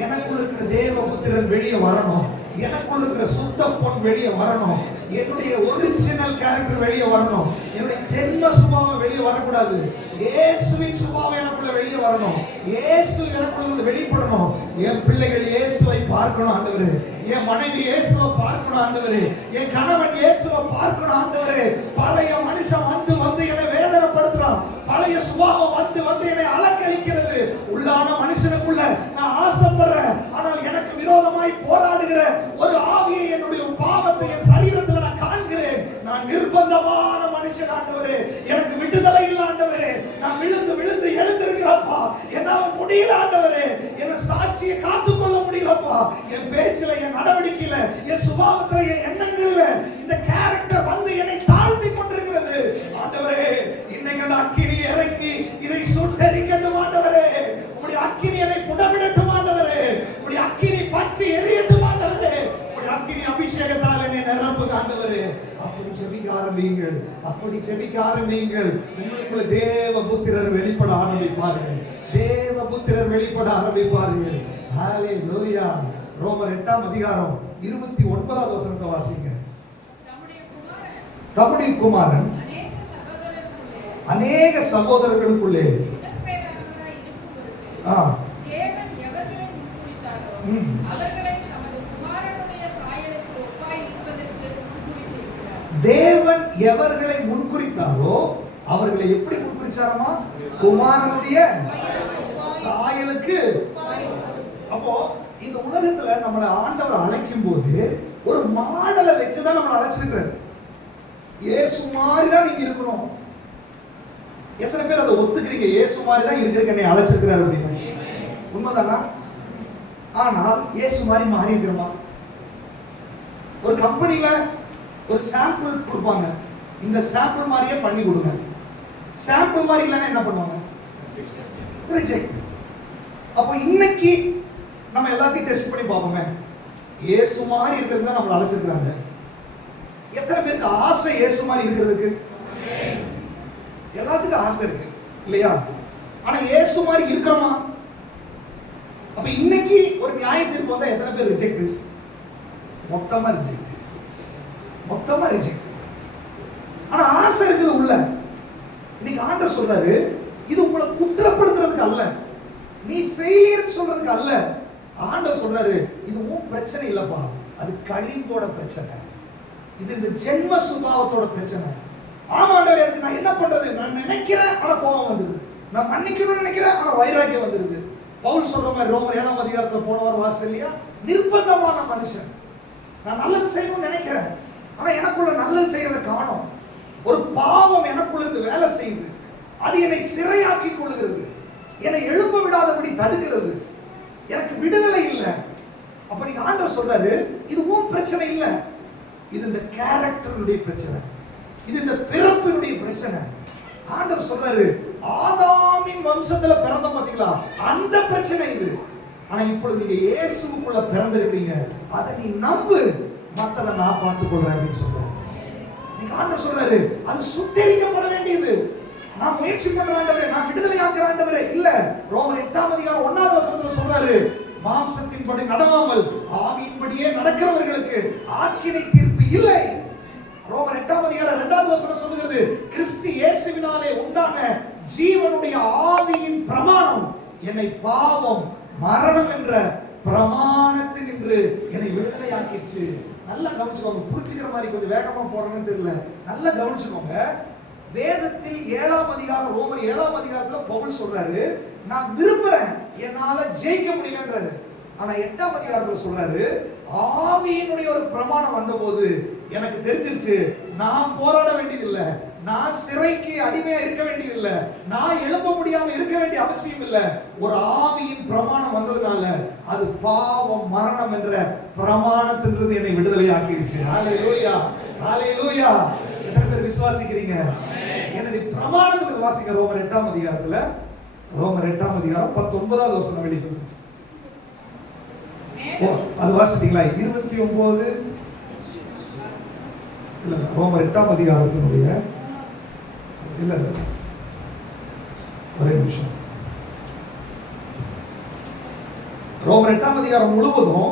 எனக்குள்ள இருக்கிற தேவபுத்திரர் வெளியே வரணும், எனக்குள்ள இருக்கிற சுத்த பொன் வெளியே வரணும், என்னுடைய ஒரிஜினல் கேரக்டர் வெளியே வரணும், என்னுடைய ஜென்ம சுபாவம் வெளியே வரக்கூடாது. இயேசுவின் சுபாவம் எனக்குள்ள வெளியே வரணும், இயேசு எனக்குள்ள வெளிப்படணும். என் பிள்ளைகள் இயேசுவை பார்க்கணும் ஆண்டவரே, என் மனைவி இயேசுவை பார்க்கணும் ஆண்டவரே, என் கணவன் இயேசுவை பார்க்கணும் ஆண்டவரே. பழைய மனுஷன் வந்து வந்து என்னை வேதனைப்படுத்துறான், பழைய சுபாவம் வந்து வந்து என்னை அலக்கழிக்கிறது. உள்ளான மனுஷனுக்குள்ள நான் ஆசைப்படுறேன், ஆனால் எனக்கு விரோதமாய் போராடுகிற ஒரு ஆவியை, என்னுடைய பாவத்தை என் சரீரத்தில் நான் காண்கிறேன். நான் நிர்பந்தமான மனுஷன் ஆண்டவரே, எனக்கு விடுதலை இல்லை ஆண்டவரே. நான் விழுந்து விழுந்து எழுந்திருக்கிறப்பா, என்னால முடியல ஆண்டவரே, என் சாட்சியை காத்துக்கொள்ள முடியலப்பா. என் பேச்சுல, என் நடவடிக்கையில, என் சுபாவத்துல, என் எண்ணங்களில இந்த கேரக்டர் வந்து என்னை தாழ்த்தி கொண்டிருக்கிறது ஆண்டவரே. இன்னைக்கு அந்த அக்கினி இறங்கி இதை சுட்டெரிக்கட்டும் ஆண்டவரே. உம்முடைய அக்கினி என்னை புடமிடட்டும் ஆண்டவரே. உம்முடைய அக்கினி பற்றி எரியட்டும் ஆண்டவரே. உம்முடைய அக்கினி அபிஷேகத்தால் என்னை நிரப்புங்க ஆண்டவரே. அப்படி ஜெபிக்க ஆரம்பியுங்கள், அப்படி ஜெபிக்க ஆரம்பியுங்கள். உங்களுக்குள்ள தேவபுத்திரர் வெளிப்பட ஆரம்பிப்பார்கள், தேவபுத்திரர் வெளிப்பட ஆரம்பிப்பார்கள். ஹalleluya. ரோமர் 8ஆம் அதிகாரம் 29வது வசனத்தை வாசிங்க. தம்முடைய குமாரன் அநேக சகோதரர்களுக்குள்ளே தேவன் எவர்களை முன்குறித்தாரோ அவர்களை எப்படி முன்குறிச்சாரமா? குமாரனுடைய சாயலுக்கு. அப்போ இந்த உலகத்துல நம்மளை ஆண்டவர் அழைக்கும் போது ஒரு மாடலை வச்சுதான் நம்மளை அழைச்சிருக்கிறார். இயேசு மாதிரி தான் நீங்க இருக்கணும். எத்தனை பேர் அதை ஒத்துக்கிறீங்க? இயேசு மாதிரி தான் இருக்கிற என்னை அழைச்சிருக்கிறார் அப்படின்னு. உண்மைதானா? ஆனால் இயேசு மாதிரி மாறி இருக்கிறோமா? ஒரு கம்பெனில ஒரு சாம்பிள் கொடுப்பாங்க, இந்த சாம்பிள் மாதிரியே பண்ணி கொடுங்க. சாம்பிள் மாதிரி இல்லைன்னா என்ன பண்ணுவாங்க? ரிஜெக்ட். அப்போ இன்னைக்கு நம்ம எல்லாத்தையும் டெஸ்ட் பண்ணி பார்ப்போமே. இயேசு மாதிரி இருக்கிறது தான் நம்மளை அழைச்சிருக்கிறாங்க. எத்தனை பேருக்கு ஆசை இயேசு மாதிரி இருக்கிறதுக்கு? எல்லாத்துக்கும் ஆசை இருக்கு இல்லையா? ஆனா இயேசு மாதிரி இருக்கிறோமா? அப்ப இன்னைக்கு ஒரு நியாய தீர்ப்பு வந்தா எத்தனை பேர் ரிஜெக்ட்? மொத்தமா ரிஜெக்ட், மொத்தமா ரிஜெக்ட். ஆனா ஆசை இருக்குது உள்ள. இன்னைக்கு ஆண்டவர் சொல்றாரு, இது உங்களை குற்றப்படுத்துறதுக்கு அல்ல, நீ ஃபெயிலியர் சொல்றதுக்கு அல்ல. ஆண்டவர் சொல்றாரு, இது உன் பிரச்சனை இல்லப்பா, அது கழிவோட பிரச்சனை, இது இந்த ஜென்ம சுபாவத்தோட பிரச்சனை. ஆமா ஆண்டவர், அதுக்கு நான் என்ன பண்றது? நான் நினைக்கிறேன் ஆனா கோபம் வந்துருது, நான் மன்னிக்கணும்னு நினைக்கிறேன் ஆனா வைராக்கியம் வந்துருது. பவுல் சொல்ற மாதிரி ரோமர் 7ஆம் அதிகாரத்துல போனவர் வாசல் இல்லையா, நிர்பந்தமான மனுஷன். நான் நல்லது செய்யணும்னு நினைக்கிறேன் ஆனா எனக்குள்ள நல்லது செய்யறத காணோம். ஒரு பாவம் எனக்குள்ள இருந்து வேலை செய்யுது, அது என்னை சிறையாக்கி கொள்ளுகிறது, என்னை எழும்ப விடாதபடி தடுக்கிறது, எனக்கு விடுதலை இல்லை. அப்ப நீங்க ஆண்டவர் சொல்றாரு, இது உன் பிரச்சனை இல்லை, இது இந்த கேரக்டருடைய பிரச்சனை, இது இந்த பிறப்பினுடைய பிரச்சனை. ஆண்டவர் சொல்றாரு, ஆதாமின் வம்சத்துல பிறந்த பாத்தீங்களா, அந்த பிரச்சனை இது. ஆனா இப்பொழுது நீங்க இயேசுக்குள்ள பிறந்திருக்கீங்க, அதை நீ நம்பு, மத்தத நான் பார்த்துக் கொள்றேன் அப்படின்னு சொல்றாரு. நீங்க ஆண்டவர் சொல்றாரு, அது சுட்டெரிக்கப்பட வேண்டியது. நான் முயற்சி பண்ற ஆண்டவரே, நான் விடுதலை ஆக்குற ஆண்டவரே இல்ல. ரோமர் 8ஆம் அதிகாரம் 1வது வசனத்துல சொல்றாரு, மாம்சத்தின்படி நடவாமல் ஆவியின்படியே நடக்கிறவர்களுக்கு ஆக்கினை தீர்ப்பு இல்லை. ரோமர் 8ஆம் அதிகாரம் 2வது வசனம் சொல்லுகிறது, கிறிஸ்து இயேசுவினாலே உண்டான ஜீவனுடைய ஆவியின் பிரமாணம் என்னை பாவம் மரணம் என்ற பிரமாணத்தில் நின்று என்னை விடுதலை ஆக்கிடுச்சு. நல்லா கவனிச்சுக்கோங்க, புரிஞ்சுக்கிற மாதிரி கொஞ்சம் வேகமா போறேன்னு தெரியல, நல்லா கவனிச்சுக்கோங்க. வேதத்தில் 7ஆம் அதிகாரம், ரோமர் 7ஆம் அதிகாரத்துல பவுல் சொல்றாரு, நான் விரும்புறேன், என்னால ஜெயிக்க முடியலன்றாரு. ஆனா 8ஆம் அதிகாரத்துல சொல்றாரு, ஆவியினுடைய ஒரு பிரமாணம் வந்தபோது எனக்கு தெரிஞ்சிருச்சு, நான் போராட வேண்டியதில்லை, நான் சிறைக்கு அடிமையா இருக்க வேண்டியதில்லை, நான் எழும்ப முடியாம இருக்க வேண்டிய அவசியம் இல்லை. ஒரு ஆவியின் பிரமாணம் வந்ததுனால அது பாவம் மரணம் என்ற பிரமாணத்திலிருந்து என்னை விடுதலை ஆக்கிடுச்சு. ஹalleluya, ஹalleluya. எத்தனை பேர் விசுவாசிக்கிறீங்க? என்னுடைய பிரமாணத்திலிருந்து வாசிக்க ரோமர் 8ஆம் அதிகாரத்துல, ரோமர் 8ஆம் அதிகாரம் 19வது வசனம் வெளிப்படுது. அது வாசிட்டீங்களா? 29 இல்ல, ரோமர் 8ஆம் அதிகாரத்தினுடைய இல்ல ஒரே நிமிஷம். ரோமர் 8ஆம் அதிகாரம் முழுவதும்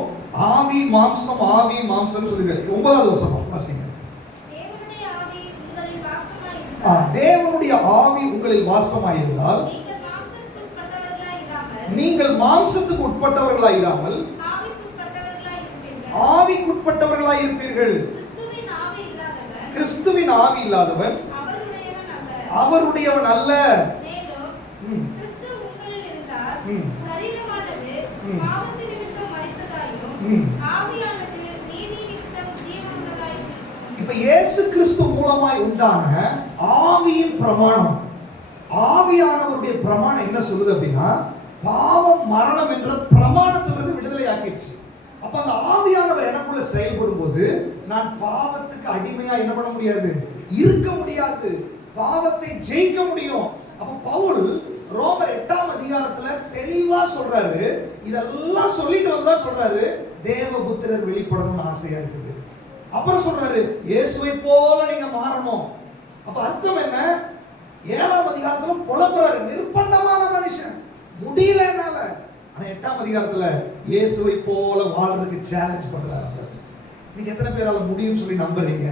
ஆவி மாம்சம் ஆவி மாம்சம் சொல்லிருக்காரு. 9வது வசனம் வாசிங்க. தேவனுடைய ஆவி உங்களில் வாசமாயிருந்தால் நீங்கள் மாம்சத்துக்கு உட்பட்டவர்களாய் இராமல் ஆவிக்குட்பட்டவர்களாய் இருப்பீர்கள். கிறிஸ்துவின் ஆவி இல்லாதவன் அவருடையவன் அல்ல. இப்ப இயேசு கிறிஸ்து மூலமாய் உண்டான ஆவியின் பிரமாணம், ஆவியானவருடைய பிரமாணம் என்ன சொல்லுது அப்படின்னா, பாவம் மரணம் என்ற பிரமாணத்திலிருந்து விடுதலை ஆக்கிடுச்சு. அப்ப அந்த ஆவியானவர் எனக்குள்ள செயல்படும் போது நான் பாவத்துக்கு அடிமையா என்ன பண்ண முடியாது, இருக்க முடியாது, பாவத்தை ஜெயிக்க முடியும். அப்ப பவுல் ரோமர் 8ஆம் அதிகாரத்துல தெளிவா சொல்றாரு, இதெல்லாம் சொல்லிட்டு வந்தா சொல்றாரு, தேவபுத்திரர் வெளிப்படணும்னு ஆசையா இருக்குது. அப்புறம் சொல்றாரு, இயேசுவை போல நீங்க மாறணும். அப்ப அர்த்தம் என்ன? 7ஆம் அதிகாரத்துல புலம்புறாரு, நிர்பந்தமான மனுஷன், முடியல என்னால. ஆனா 8ஆம் அதிகாரத்துல இயேசுவை போல வாழ்றதுக்கு சேலஞ்ச் பண்றாரு. நீங்க எத்தனை பேரால முடியும்னு சொல்லி நம்புறீங்க?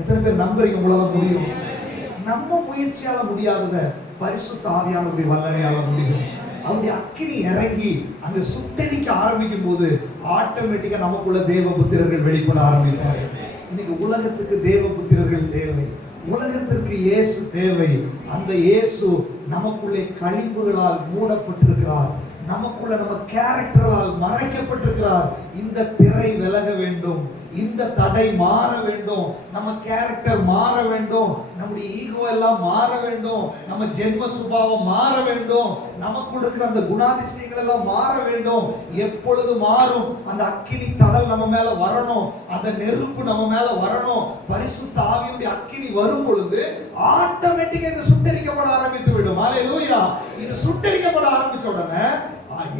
எத்தனை பேர் நம்புறீங்க உங்களால முடியும்? நம்ம முயற்சியால முடியாதத பரிசுத்த ஆவியானவருடைய வல்லமையால முடியும். அவருடைய அக்கினி இறங்கி அங்க சுட்டெரிக்க ஆரம்பிக்கும் போது ஆட்டோமேட்டிக்கா நமக்குள்ள தேவபுத்திரர்கள் வெளிப்பட ஆரம்பிப்பார்கள். இன்னைக்கு உலகத்துக்கு தேவபுத்திரர்கள் தேவை, உலகத்திற்கு இயேசு தேவை. அந்த இயேசு நமக்குள்ளே கழிப்புகளால் மூடப்பட்டிருக்கிறார், நமக்குள்ள நம்ம கேரக்டரால் மறைக்கப்பட்டிருக்கிறார். இந்த திரை விலக வேண்டும், இந்த தடை மாற வேண்டும், நம்ம கேரக்டர் மாற வேண்டும், நம்முடைய ஈகோ எல்லாம் மாற வேண்டும், நம்ம ஜென்ம சுபாவம் மாற வேண்டும், நமக்குள்ள இருக்கிற அந்த குணாதிசயங்கள் எல்லாம் மாற வேண்டும். எப்பொழுது மாறும்? அந்த அக்கினி தடல் நம்ம மேல வரணும், அந்த நெருப்பு நம்ம மேல வரணும். பரிசுத்த ஆவியுடைய அக்கினி வரும் பொழுது ஆட்டோமேட்டிக்கா இது சுட்டரிக்கப்பட ஆரம்பித்து விடும். ஹalleluya. இது சுட்டரிக்கப்பட ஆரம்பிச்ச உடனே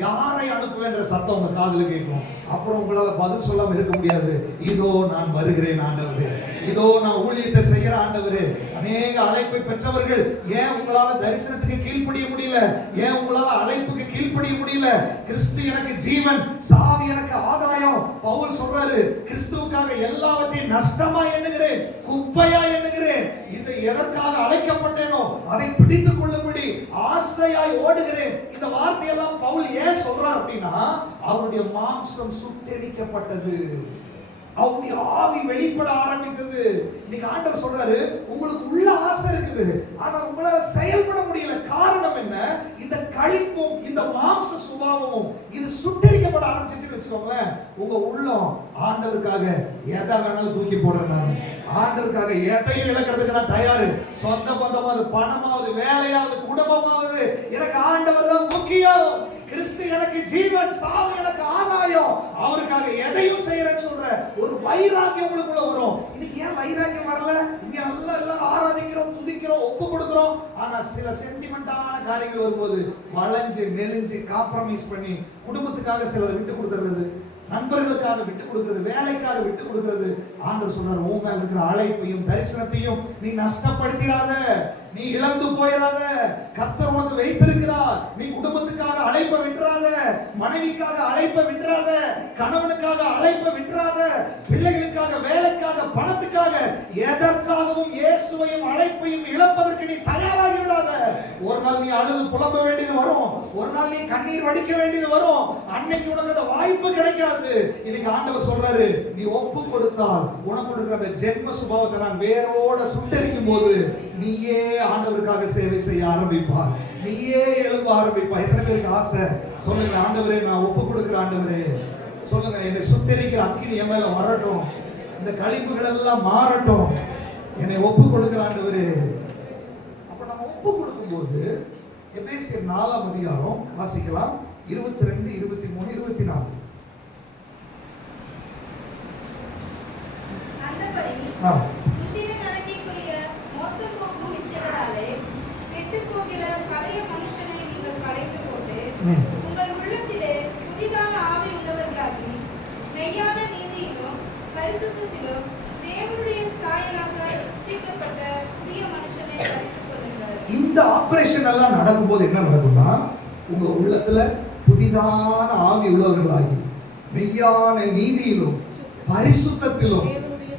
யாரை அனுப்புவேன்ற சத்தம் உங்க காதுல கேட்கும். அப்புறம் உங்களால பதில் சொல்லாம இருக்க முடியாது. இதோ நான் வருகிறேன் ஆண்டவரே, இதோ நான் ஊழியத்தை செய்யற ஆண்டவரே. அநேக அழைப்பை பெற்றவர்கள் ஏன் உங்களால தரிசனத்துக்கு கீழ்ப்படிய முடியல? ஏன் உங்களால அழைப்புக்கு கீழ்ப்படிய முடியல? கிறிஸ்து எனக்கு ஜீவன், சாவி எனக்கு ஆதாயம். பவுல் சொல்றாரு, கிறிஸ்துவுக்காக எல்லாவற்றையும் நஷ்டமா எண்ணுகிறேன், குப்பையா எண்ணுகிறேன். இது எதற்காக அழைக்கப்பட்டேனோ அதை பிடித்துக் கொள்ளும்படி ஆசையாய் ஓடுகிறேன். இந்த வார்த்தையெல்லாம் பவுல் ஏன் சொல்றார் அப்படின்னா, அவருடைய மாம்சம் சுட்டெரிக்கப்பட்டது, அவருடைய ஆவி வெளிப்பட ஆரம்பித்தது. இன்னைக்கு ஆண்டவர் சொல்றாரு, உங்களுக்கு உள்ள ஆசை இருக்குது, ஆனா உங்களால செயல்பட முடியல. காரணம் என்ன? இந்த களிப்பும் இந்த மாம்ச சுபாவமும் இது சுட்டெரிக்கப்பட ஆரம்பிச்சிச்சுன்னு வச்சுக்கோங்களேன். உங்க உள்ளம் ஆண்டவருக்காக எதை வேணாலும் தூக்கி போடுறேன் நான், ஆண்டவருக்காக எதையும் இழக்கிறதுக்கு நான் தயாரு. சொந்த பந்தமாவது, பணமாவது, வேலையாவது, குடும்பமாவது, எனக்கு ஆண்டவர் தான் முக்கியம். கிறிஸ்து எனக்கு ஜீவன், சாவு எனக்கு ஆதாயம். அவருக்காக எதையும் செய்யறேன்னு சொல்ற ஒரு வைராக்கியம் உங்களுக்குள்ள வரும். இன்னைக்கு ஏன் வைராக்கியம் வரல? இங்க நல்லா எல்லாரும் ஆராதிக்கிறோம், துதிக்கிறோம், ஒப்பு கொடுக்கிறோம். ஆனா சில சென்டிமெண்டான காரியங்கள் வரும்போது வளைஞ்சு நெளிஞ்சு காம்ப்ரமைஸ் பண்ணி குடும்பத்துக்காக சிலர் விட்டு கொடுத்துறது, நண்பர்களுக்காக விட்டு கொடுக்கிறது, வேலைக்காக விட்டு கொடுக்கிறது. ஆண்டவர் சொல்றாரு, உன் மேல இருக்கிற அழைப்பையும் தரிசனத்தையும் நீ நஷ்டப்படுத்திடாத. நீ இழந்து போயிடாத. கர்த்தர் உனக்கு வைத்திருக்கிறார். நீ குடும்பத்துக்காக அழைப்பை விட்டுறாத, மனைவிக்காக அழைப்பை விட்டுறாத, கணவனுக்காக அழைப்பை விட்டுறாத, பிள்ளைகளுக்காக, வேலைக்காக, பணத்துக்காக, எதற்காகவும் இயேசுவையும் அழைப்பையும் இழப்பதற்கு நீ தயாராகி விடாத. ஒரு நாள் நீ அழுது புலம்ப வேண்டியது வரும், ஒரு நாள் நீ கண்ணீர் வடிக்க வேண்டியது வரும். அன்னைக்கு உனக்கு அந்த வாய்ப்பு கிடைக்காது. இன்னைக்கு ஆண்டவர் சொல்றாரு, நீ ஒப்பு கொடுத்தால் உனக்கு இருக்கிற அந்த ஜென்ம சுபாவத்தை நான் வேரோட சுட்டரிக்கும் போது நீயே ஆண்டவருக்காக சேவை செய்ய ஆரம்பிப்பார். நீயே எழும்ப ஆரம்பிப்பார். எத்தனை பேருக்கு ஆசை? சொல்லுங்க, ஆண்டவரே நான் ஒப்பு கொடுக்கிற ஆண்டவரே, சொல்லுங்க, என்னை சுட்டரிக்கிற அக்கினி என் மேல வரட்டும், இந்த கழிப்புகள் எல்லாம் மாறட்டும், என்னை ஒப்பு கொடுக்கிற ஆண்டவரே. அப்ப நம்ம ஒப்பு கொடுக்கும் போது எபேசியர் 4ஆம் அதிகாரம் வாசிக்கலாம், 22, 23, 24. நித்திய நடக்கைக்குரிய மோசம் போக்கும் இச்சைகளாலே கெட்டுப் போகிற பழைய மனுஷனை நீங்கள் களைந்து போட்டு உங்கள் உள்ளத்திலே புதிதான ஆவி உள்ளவர்களாகி மெய்யான நீதியிலும் பரிசுத்தத்திலும் தேவனுடைய சாயலாக சிருஷ்டிக்கப்பட்ட புதிய மனுஷனை கழித்துக் கொள்ளுங்கள். இந்த ஆபரேஷன் எல்லாம் நடக்கும்போது என்ன நடக்கும்னா, உங்க உள்ளத்துல புதிதான ஆவி உள்ளவர்களாகி மெய்யான நீதியிலும் பரிசுத்தத்திலும்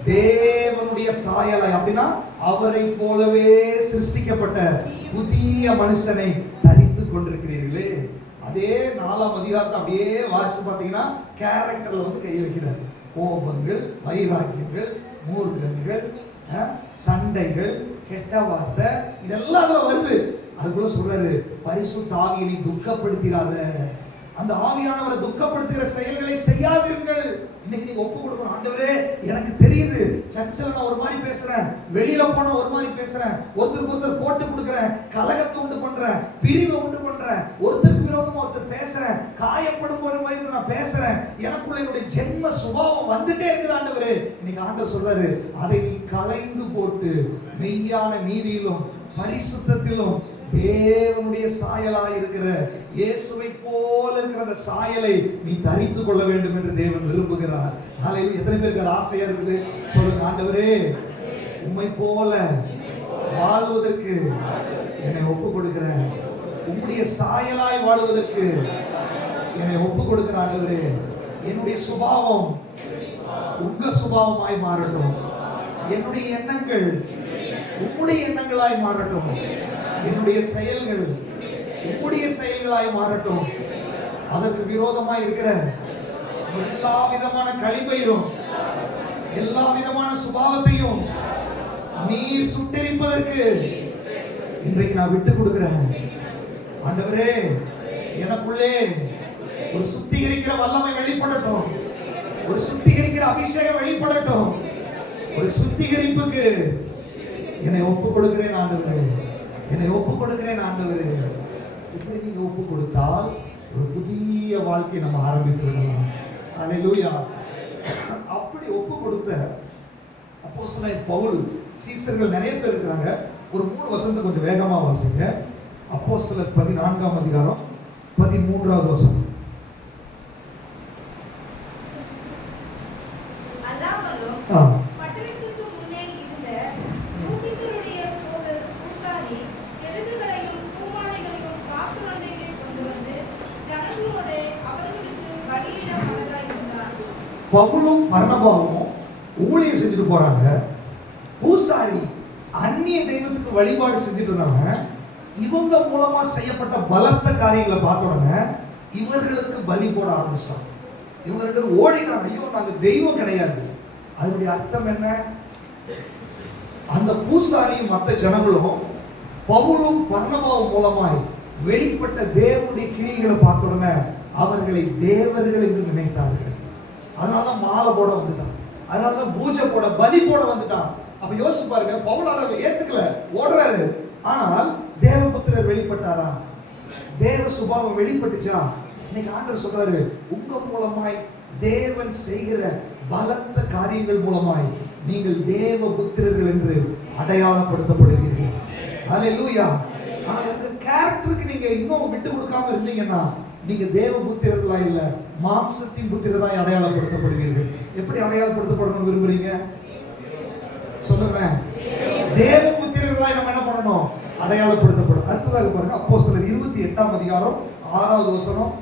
தேவனுடைய சாயலாய், அப்படின்னா அவரை போலவே சிருஷ்டிக்கப்பட்ட புதிய மனுஷனை தரித்துக் கொண்டிருக்கிறீர்களே. அதே 4ஆம் அதிகாரத்தை அப்படியே வாசிச்சு பார்த்தீங்கன்னா கேரக்டர்ல வந்து கை வைக்கிறார். கோபங்கள், வைராக்கியங்கள், மூர்க்கங்கள், சண்டைகள், கெட்ட வார்த்தை, இதெல்லாம் அதுல வருது. அதுக்குள்ள சொல்றாரு, பரிசுத்த ஆவியை நீ துக்கப்படுத்திடாத, அந்த ஆவியானவரை துக்கப்படுத்துகிற செயல்களை செய்யாதீர்கள். இன்னைக்கு நீங்க ஒப்பு கொடுக்கணும். ஆண்டவரே, எனக்கு தெரியுது சர்ச்சில் நான் ஒரு மாதிரி பேசுறேன், வெளியில போன ஒரு மாதிரி பேசுறேன், ஒருத்தருக்கு ஒருத்தர் போட்டு கொடுக்குறேன், கலகத்தை உண்டு பண்றேன், பிரிவை உண்டு பண்றேன், ஒருத்தருக்கு விரோதமா ஒருத்தர் பேசுறேன், காயப்படும் ஒரு மாதிரி நான் பேசுறேன், எனக்குள்ள என்னுடைய ஜென்ம சுபாவம் வந்துட்டே இருக்குது ஆண்டவரே. இன்னைக்கு ஆண்டவர் சொல்றாரு, அதை நீ களைந்து போட்டு மெய்யான நீதியிலும் பரிசுத்தத்திலும் தேவனுடைய சாயலாய் இருக்கிற இயேசுவை போல இருக்கிற அந்த சாயலை நீ தரித்துக் கொள்ள வேண்டும் என்று தேவன் விரும்புகிறார். ஹல்லேலூயா. எத்தனை பேருக்கு ஆசையா இருக்குது? சொல்லுங்க, ஆண்டவரே, உம்மை போல வாழ்வதற்கு என்னை ஒப்பு கொடுக்கிறேன், உம்முடைய சாயலாய் வாழ்வதற்கு என்னை ஒப்பு கொடுக்கிற ஆண்டவரே. என்னுடைய சுபாவம் உங்க சுபாவமாய் மாறட்டும், என்னுடைய எண்ணங்கள் உம்முடைய எண்ணங்களாய் மாறட்டும், என்னுடைய செயல்கள் உம்முடைய செயல்களாய் மாறட்டும். அதற்கு விரோதமாய் இருக்கிற எல்லா விதமான கழிவையும் எல்லா விதமான சுபாவத்தையும் நீர் சுட்டெரிப்பதற்கு இன்றைக்கு நான் விட்டு கொடுக்கிறேன். ஆண்டவரே, எனக்குள்ளே ஒரு சுத்திகரிக்கிற வல்லமை வெளிப்படட்டும், ஒரு சுத்திகரிக்கிற அபிஷேகம் வெளிப்படட்டும். ஒரு சுத்திகரிப்புக்கு என்னை ஒப்பு கொடுக்கிறேன் ஆண்டவரே, என்னை ஒப்பு கொடுக்கிறேன் ஆண்டவரே. இப்படி நீங்க ஒப்பு கொடுத்தால் ஒரு புதிய வாழ்க்கையை நம்ம ஆரம்பித்து விடலாம். ஹல்லேலூயா. அப்படி ஒப்பு கொடுத்த அப்போஸ்தலன் பவுல், சீசர்கள் நிறைய பேர் இருக்கிறாங்க. ஒரு 3 வசனத்தை கொஞ்சம் வேகமா வாசிங்க. அப்போஸ்தலர் 14ஆம் அதிகாரம் 13வது வசனம். பவுலும் பர்னபாவும் ஊழியம் செஞ்சுட்டு போறாங்க. பூசாரி அந்நிய தெய்வத்துக்கு வழிபாடு செஞ்சுட்டு இருந்தாங்க. இவங்க மூலமா செய்யப்பட்ட பலத்த காரியங்களை பார்த்த உடனே இவர்களுக்கு பலி போட ஆரம்பிச்சிட்டாங்க. இவங்க 2 பேரும் ஓடிட்டாங்க. ஐயோ, நாங்க தெய்வம் கிடையாது. அதனுடைய அர்த்தம் என்ன? அந்த பூசாரியும் மற்ற ஜனங்களும் பவுலும் பர்னபாவும் மூலமாய் வெளிப்பட்ட தேவனுடைய கிரியைகளை பார்த்த உடனே அவர்களை தேவர்கள் என்று நினைத்தார்கள். அதனாலதான் மாலை போட வந்துட்டான், அதனாலதான் பூஜை போட, பலி போட வந்துட்டான். அப்ப யோசிச்சு பாருங்க, பவுல் அதை ஏத்துக்கல, ஓடுறாரு. ஆனால் தேவபுத்திரர் வெளிப்பட்டாரா? தேவ சுபாவம் வெளிப்பட்டுச்சா? இன்னைக்கு ஆண்டவர் சொல்றாரு, உங்க மூலமாய் தேவன் செய்கிற பலத்த காரியங்கள் மூலமாய் நீங்கள் தேவ புத்திரர்கள் என்று அடையாளப்படுத்தப்படுவீர்கள். ஹல்லேலூயா. ஆனா உங்க கேரக்டருக்கு நீங்க இன்னும் விட்டு கொடுக்காம இருந்தீங்கன்னா நீங்க தேவ புத்திரர்களா இல்ல, மாம்சத்தின் புத்திரராய் அடையாளப்படுத்தப்படுவீர்கள். எப்படி அடையாளப்படுத்தப்படணும் விரும்புறீங்க? சொல்லுங்க. தேவ புத்திரர்களாய் நம்ம என்ன பண்ணணும்? அடையாளப்படுத்தப்படும். அடுத்ததாக பாருங்க, அப்போஸ்தலர் 28ஆம் அதிகாரம் 6வது வசனம்.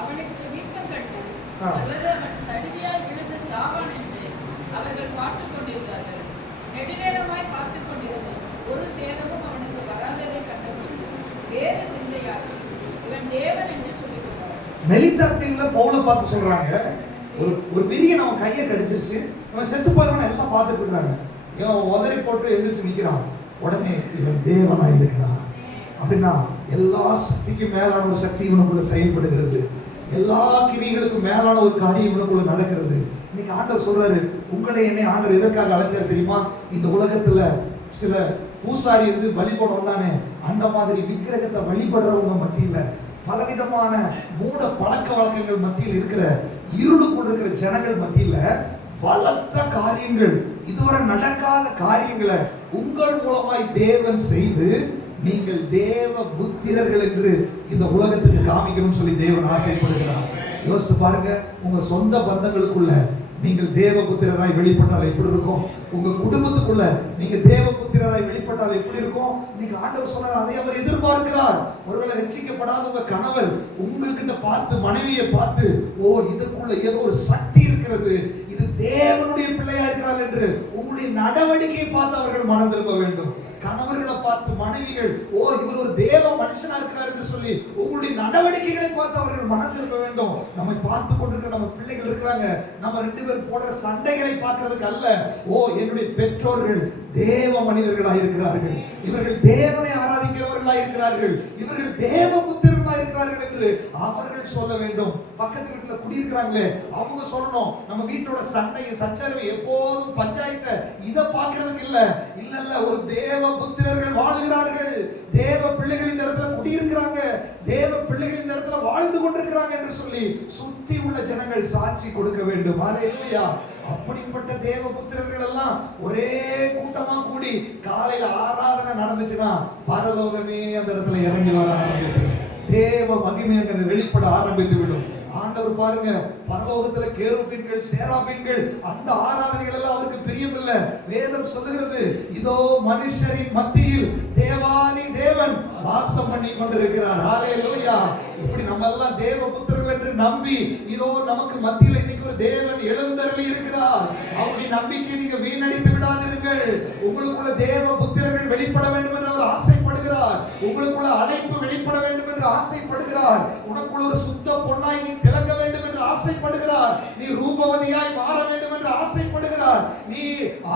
அவனுக்கு வீக்கம் கட்டு அல்லது அவன் சடிதியால் விழுந்து சாவான் என்று அவர்கள் பார்த்துக் கொண்டிருந்தார்கள். நெடுநேரமாய் பார்த்துக் கொண்டிருந்தது ஒரு சேதமும் அவனுக்கு வராததை கண்டபோது வேறு சிந்தையாக்கி இவன் தேவன் என்று சொல்லிக் கொண்டார். மெலிதாத்தீவுல பவுலை பார்த்து சொல்றாங்க, ஒரு விரியன் அவன் கையை கடிச்சிருச்சு, அவன் செத்து போறவன எல்லாம் பார்த்துட்டு இருக்காங்க. இவன் உதறி போட்டு எந்திரிச்சு நிக்கிறான். உடனே இவன் தேவனா இருக்கிறான் அப்படின்னா எல்லா சக்திக்கும் மேலான ஒரு சக்தி இவனுக்குள்ள செயல்படுகிறது. எல்லா கிரிகளுக்கும் மேலான ஒரு காரியம் இவனுக்குள்ள நடக்கிறது. இன்னைக்கு ஆண்டவர் சொல்றாரு, உங்களை என்னை ஆண்டவர் எதற்காக அழைச்சார் தெரியுமா? இந்த உலகத்துல சில பூசாரி இருந்து பலி போடுறோம்தானே, அந்த மாதிரி விக்கிரகத்தை வழிபடுறவங்க மத்தியில, பலவிதமான மூட பழக்க வழக்கங்கள் மத்தியில் இருக்கிற, இருளுக்குள் இருக்கிற ஜனங்கள் மத்தியில பலத்த காரியங்கள், இதுவரை நடக்காத காரியங்களை உங்கள் மூலமாய் தேவன் செய்து நீங்கள் தேவ புத்திரர்கள் என்று இந்த உலகத்துக்கு காமிக்கணும்னு சொல்லி தேவன் ஆசைப்படுகிறார். யோசிச்சு பாருங்க, உங்க சொந்த பந்தங்களுக்குள்ள நீங்கள் தேவபுத்திரராய் வெளிப்பட்டால் எப்படி இருக்கும்? உங்க குடும்பத்துக்குள்ள நீங்க தேவபுத்திரராய் வெளிப்பட்டால் எப்படி இருக்கும்? நீங்க ஆண்டவர் சொன்னார், அதை அவர் எதிர்பார்க்கிறார். ஒருவேளை ரட்சிக்கப்படாத உங்க கணவர் உங்ககிட்ட பார்த்து, மனைவியை பார்த்து, ஓ இதுக்குள்ள ஏதோ ஒரு சக்தி இருக்கிறது, இது தேவனுடைய பிள்ளையா இருக்கிறார் என்று உங்களுடைய நடவடிக்கையை பார்த்து அவர்கள் மனம் திரும்ப வேண்டும். கணவர்களை பார்த்து மனைவிகள், ஓ இவர் ஒரு தேவ மனுஷனா இருக்கிறார் என்று சொல்லி உங்களுடைய நடவடிக்கைகளை பார்த்து அவர்கள் மனம் திரும்ப வேண்டும். நம்மை பார்த்து கொண்டிருக்கிற நம்ம பிள்ளைகள் இருக்கிறாங்க, நம்ம 2 பேர் போடுற சண்டைகளை பார்க்கிறதுக்கு அல்ல, ஓ என்னுடைய பெற்றோர்கள் தேவ மனிதர்களாக இருக்கிறார்கள், இவர்கள் தேவனை ஆராதிக்கிறவர்களாக இருக்கிறார்கள், இவர்கள் தேவ புத்திரர்களாக இருக்கிறார்கள் என்று அவர்கள் சொல்ல வேண்டும். பக்கத்து வீட்டுல குடியிருக்கிறாங்களே அவங்க சொல்லணும், நம்ம வீட்டோட சண்டை சச்சரவு எப்போதும் பஞ்சாயத்தை இதை பார்க்கிறதுக்கு இல்ல, ஒரு தேவ புத்திரர்கள் வாழுகிறார்கள், தேவ பிள்ளைகள் இந்த இடத்துல குடியிருக்கிறாங்க, தேவ பிள்ளைகள் இந்த இடத்துல வாழ்ந்து கொண்டிருக்கிறாங்க என்று சொல்லி சுத்தி உள்ள ஜனங்கள் சாட்சி கொடுக்க வேண்டும். ஹல்லேலூயா. அப்படிப்பட்ட தேவ புத்திரர்கள் எல்லாம் ஒரே கூட்டமா கூடி காலையில ஆராதனை நடந்துச்சுன்னா பரலோகமே அந்த இடத்துல இறங்கி வர ஆரம்பிக்கும், தேவ மகிமை அங்க வெளிப்பட ஆரம்பித்து விடும். ஆண்டவர் பாருங்க, பரலோகத்துல கேருபீன்கள் சேராபீன்கள் அந்த ஆராதனைகள் எல்லாம் அவருக்கு பிரியமில்லை. வேதம் சொல்லுகிறது, இதோ மனுஷரின் மத்தியில் தேவாதி தேவன் வாசம் பண்ணி கொண்டிருக்கிறார். ஹல்லேலூயா. இப்படி நம்ம எல்லாம் தேவ புத்திரர்கள் என்று நம்பி, இதோ நமக்கு மத்தியில் இன்னைக்கு ஒரு தேவன் எழுந்தருளி இருக்கிறார். அவருடைய நம்பிக்கையை நீங்க வீணடித்து விடாதீர்கள். உங்களுக்குள்ள தேவ புத்திரர்கள் வெளிப்பட வேண்டும் என்று அவர் ஆசைப்படுகிறார். உங்களுக்குள்ள அழைப்பு வெளிப்பட வேண்டும் என்று ஆசைப்படுகிறார். உனக்குள்ள ஒரு சுத்த பொன்னாய் நீ திலங்க வேண்டும் என்று ஆசைப்படுகிறார். நீ ரூபவதியாய் மாற வேண்டும் என்று ஆசைப்படுகிறார். நீ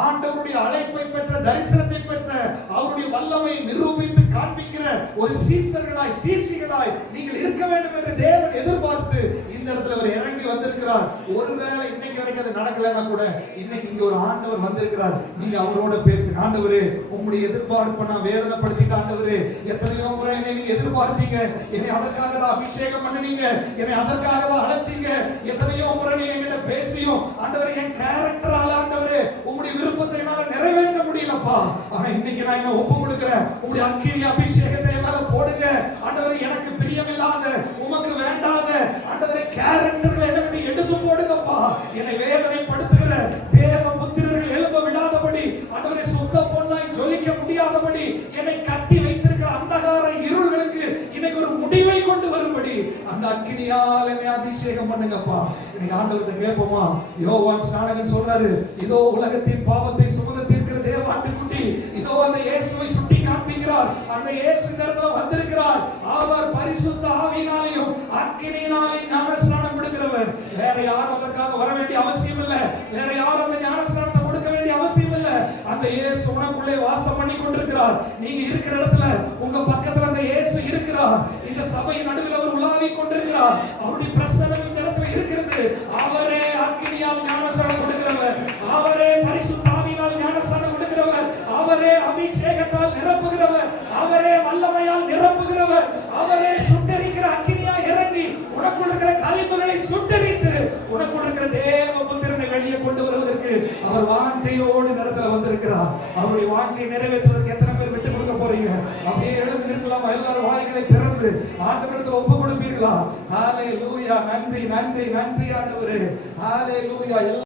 ஆண்டவருடைய அழைப்பை பெற்ற, தரிசனத்தை பெற்ற, அவருடைய வல்லமை நிரூபித்து காண்பிக்கிற ஒரு சீசர்களாய், சீசிகளாய் நீங்கள் இருக்க வேண்டும் என்று தேவன் எதிர்பார்த்து இந்த இடத்துல அவர் இறங்கி வந்திருக்கிறார். ஒருவேளை இன்னைக்கு வரைக்கும் அது நடக்கலன்னா கூட இன்னைக்கு இங்க ஒரு ஆண்டவர் வந்திருக்கிறார். நீங்க அவரோட பேசுங்க, ஆண்டவரே உங்களுடைய எதிர்பார்ப்பை நான் வேதனைப்படுத்திட்டு, ஆண்டவரே எத்தனையோ முறை என்னை நீங்க எதிர்பார்த்தீங்க, என்னை அதற்காக தான் அபிஷேகம் பண்ணீங்க, என்னை அதற்காக தான் அழைச்சீங்க, எத்தனையோ முறை நீங்க என்கிட்ட பேசியும் ஆண்டவரே என் கேரக்டரால ஆண்டவரே உங்களுடைய விருப்பத்தை என்னால நிறைவேற்ற முடியலப்பா. ஆனா இன்னைக்கு நான் என்ன ஒப்பு கொடுக்கிறேன், உங்களுடைய அக்கினி அபிஷேகத்தை மேல போடுங்க ஆண்டவரே. எனக்கு பிரியமில்லாத, உமக்கு வேண்டாத ஆண்டவரே கேரக்டர்களை என்ன விட்டு எடுத்து போடுங்கப்பா. என்னை வேதனைப்படுத்துகிற தேவ புத்திரர்கள் எழும்ப விடாதபடி, ஆண்டவரே சுத்த பொன்னாய் ஜொலிக்க முடியாதபடி என்னை கட்டி வைத்திருக்கிற அந்தகார இருள்களுக்கு இன்னைக்கு ஒரு முடிவை கொண்டு வரும்படி அந்த அக்கினியால் என்னை அபிஷேகம் பண்ணுங்கப்பா. இன்னைக்கு ஆண்டவர்கிட்ட கேட்போமா? யோவான் ஸ்நானகன் சொல்றாரு, இதோ உலகத்தின் பாவத்தை சுமந்து தீர்க்கிற தேவ ஆட்டுக்குட்டி, இதோ அந்த இயேசுவை சுட்டி காண்பிக்கிறார். அந்த இயேசு இந்த இடத்துல வந்திருக்கிறார். அவர் பரிசுத்த ஆவியினாலேயும் அக்கினியினாலேயும் ஞானஸ்நானம் கொடுக்கிறவர். வேற யாரும் அதற்காக வர வேண்டிய அவசியம் இல்லை, வேற யாரும் அந்த ஞானஸ்நானத்தை கொடுக்க வேண்டிய அவசியம் இல்லை. அந்த இயேசு உனக்குள்ளே வாசம் பண்ணி கொண்டிருக்கிறார். நீங்க இருக்கிற இடத்துல உங்க பக்கத்துல அந்த இயேசு இருக்கிறார். இந்த சபையின் நடுவில் அவர் உலாவிக் கொண்டிருக்கிறார். அவருடைய பிரசன்னம் இந்த இடத்துல இருக்கிறது. அவரே அக்கினியால் ஞானஸ்நானம் கொடுக்கிறவர், அவரே பரிசுத்த ஆவியினால் ஞானஸ்நானம் கொடுக்கிறவர், அவரே அபிஷேகத்தால் நிரப்புகிறவர், அவரே வல்லமையால் நிரப்புகிறவர், அவரே சுட்டெரிக்கிற அக்கினியாய் இறங்கி உனக்குள் இருக்கிற கலிப்புகளை சுட்டெரித்து உனக்குள் இருக்கிற தேவ புத்திரனை வெளியே கொண்டு வருவதற்கு அவர் வாஞ்சையோடு இடத்துல வந்திருக்கிறார். அவருடைய வாஞ்சையை நிறைவேற்றுவதற்கு எத்தனை பேர் விட்டு கொடுக்க போறீங்க? அப்படியே எழுந்து நிற்கலாமா? எல்லாரும் வாய்களை திறந்து ஆண்டவரிடத்தில் ஒப்பு கொடுப்பீர்களா? ஹல்லேலூயா. நன்றி நன்றி நன்றி ஆண்டவரே. ஹல்லேலூயா.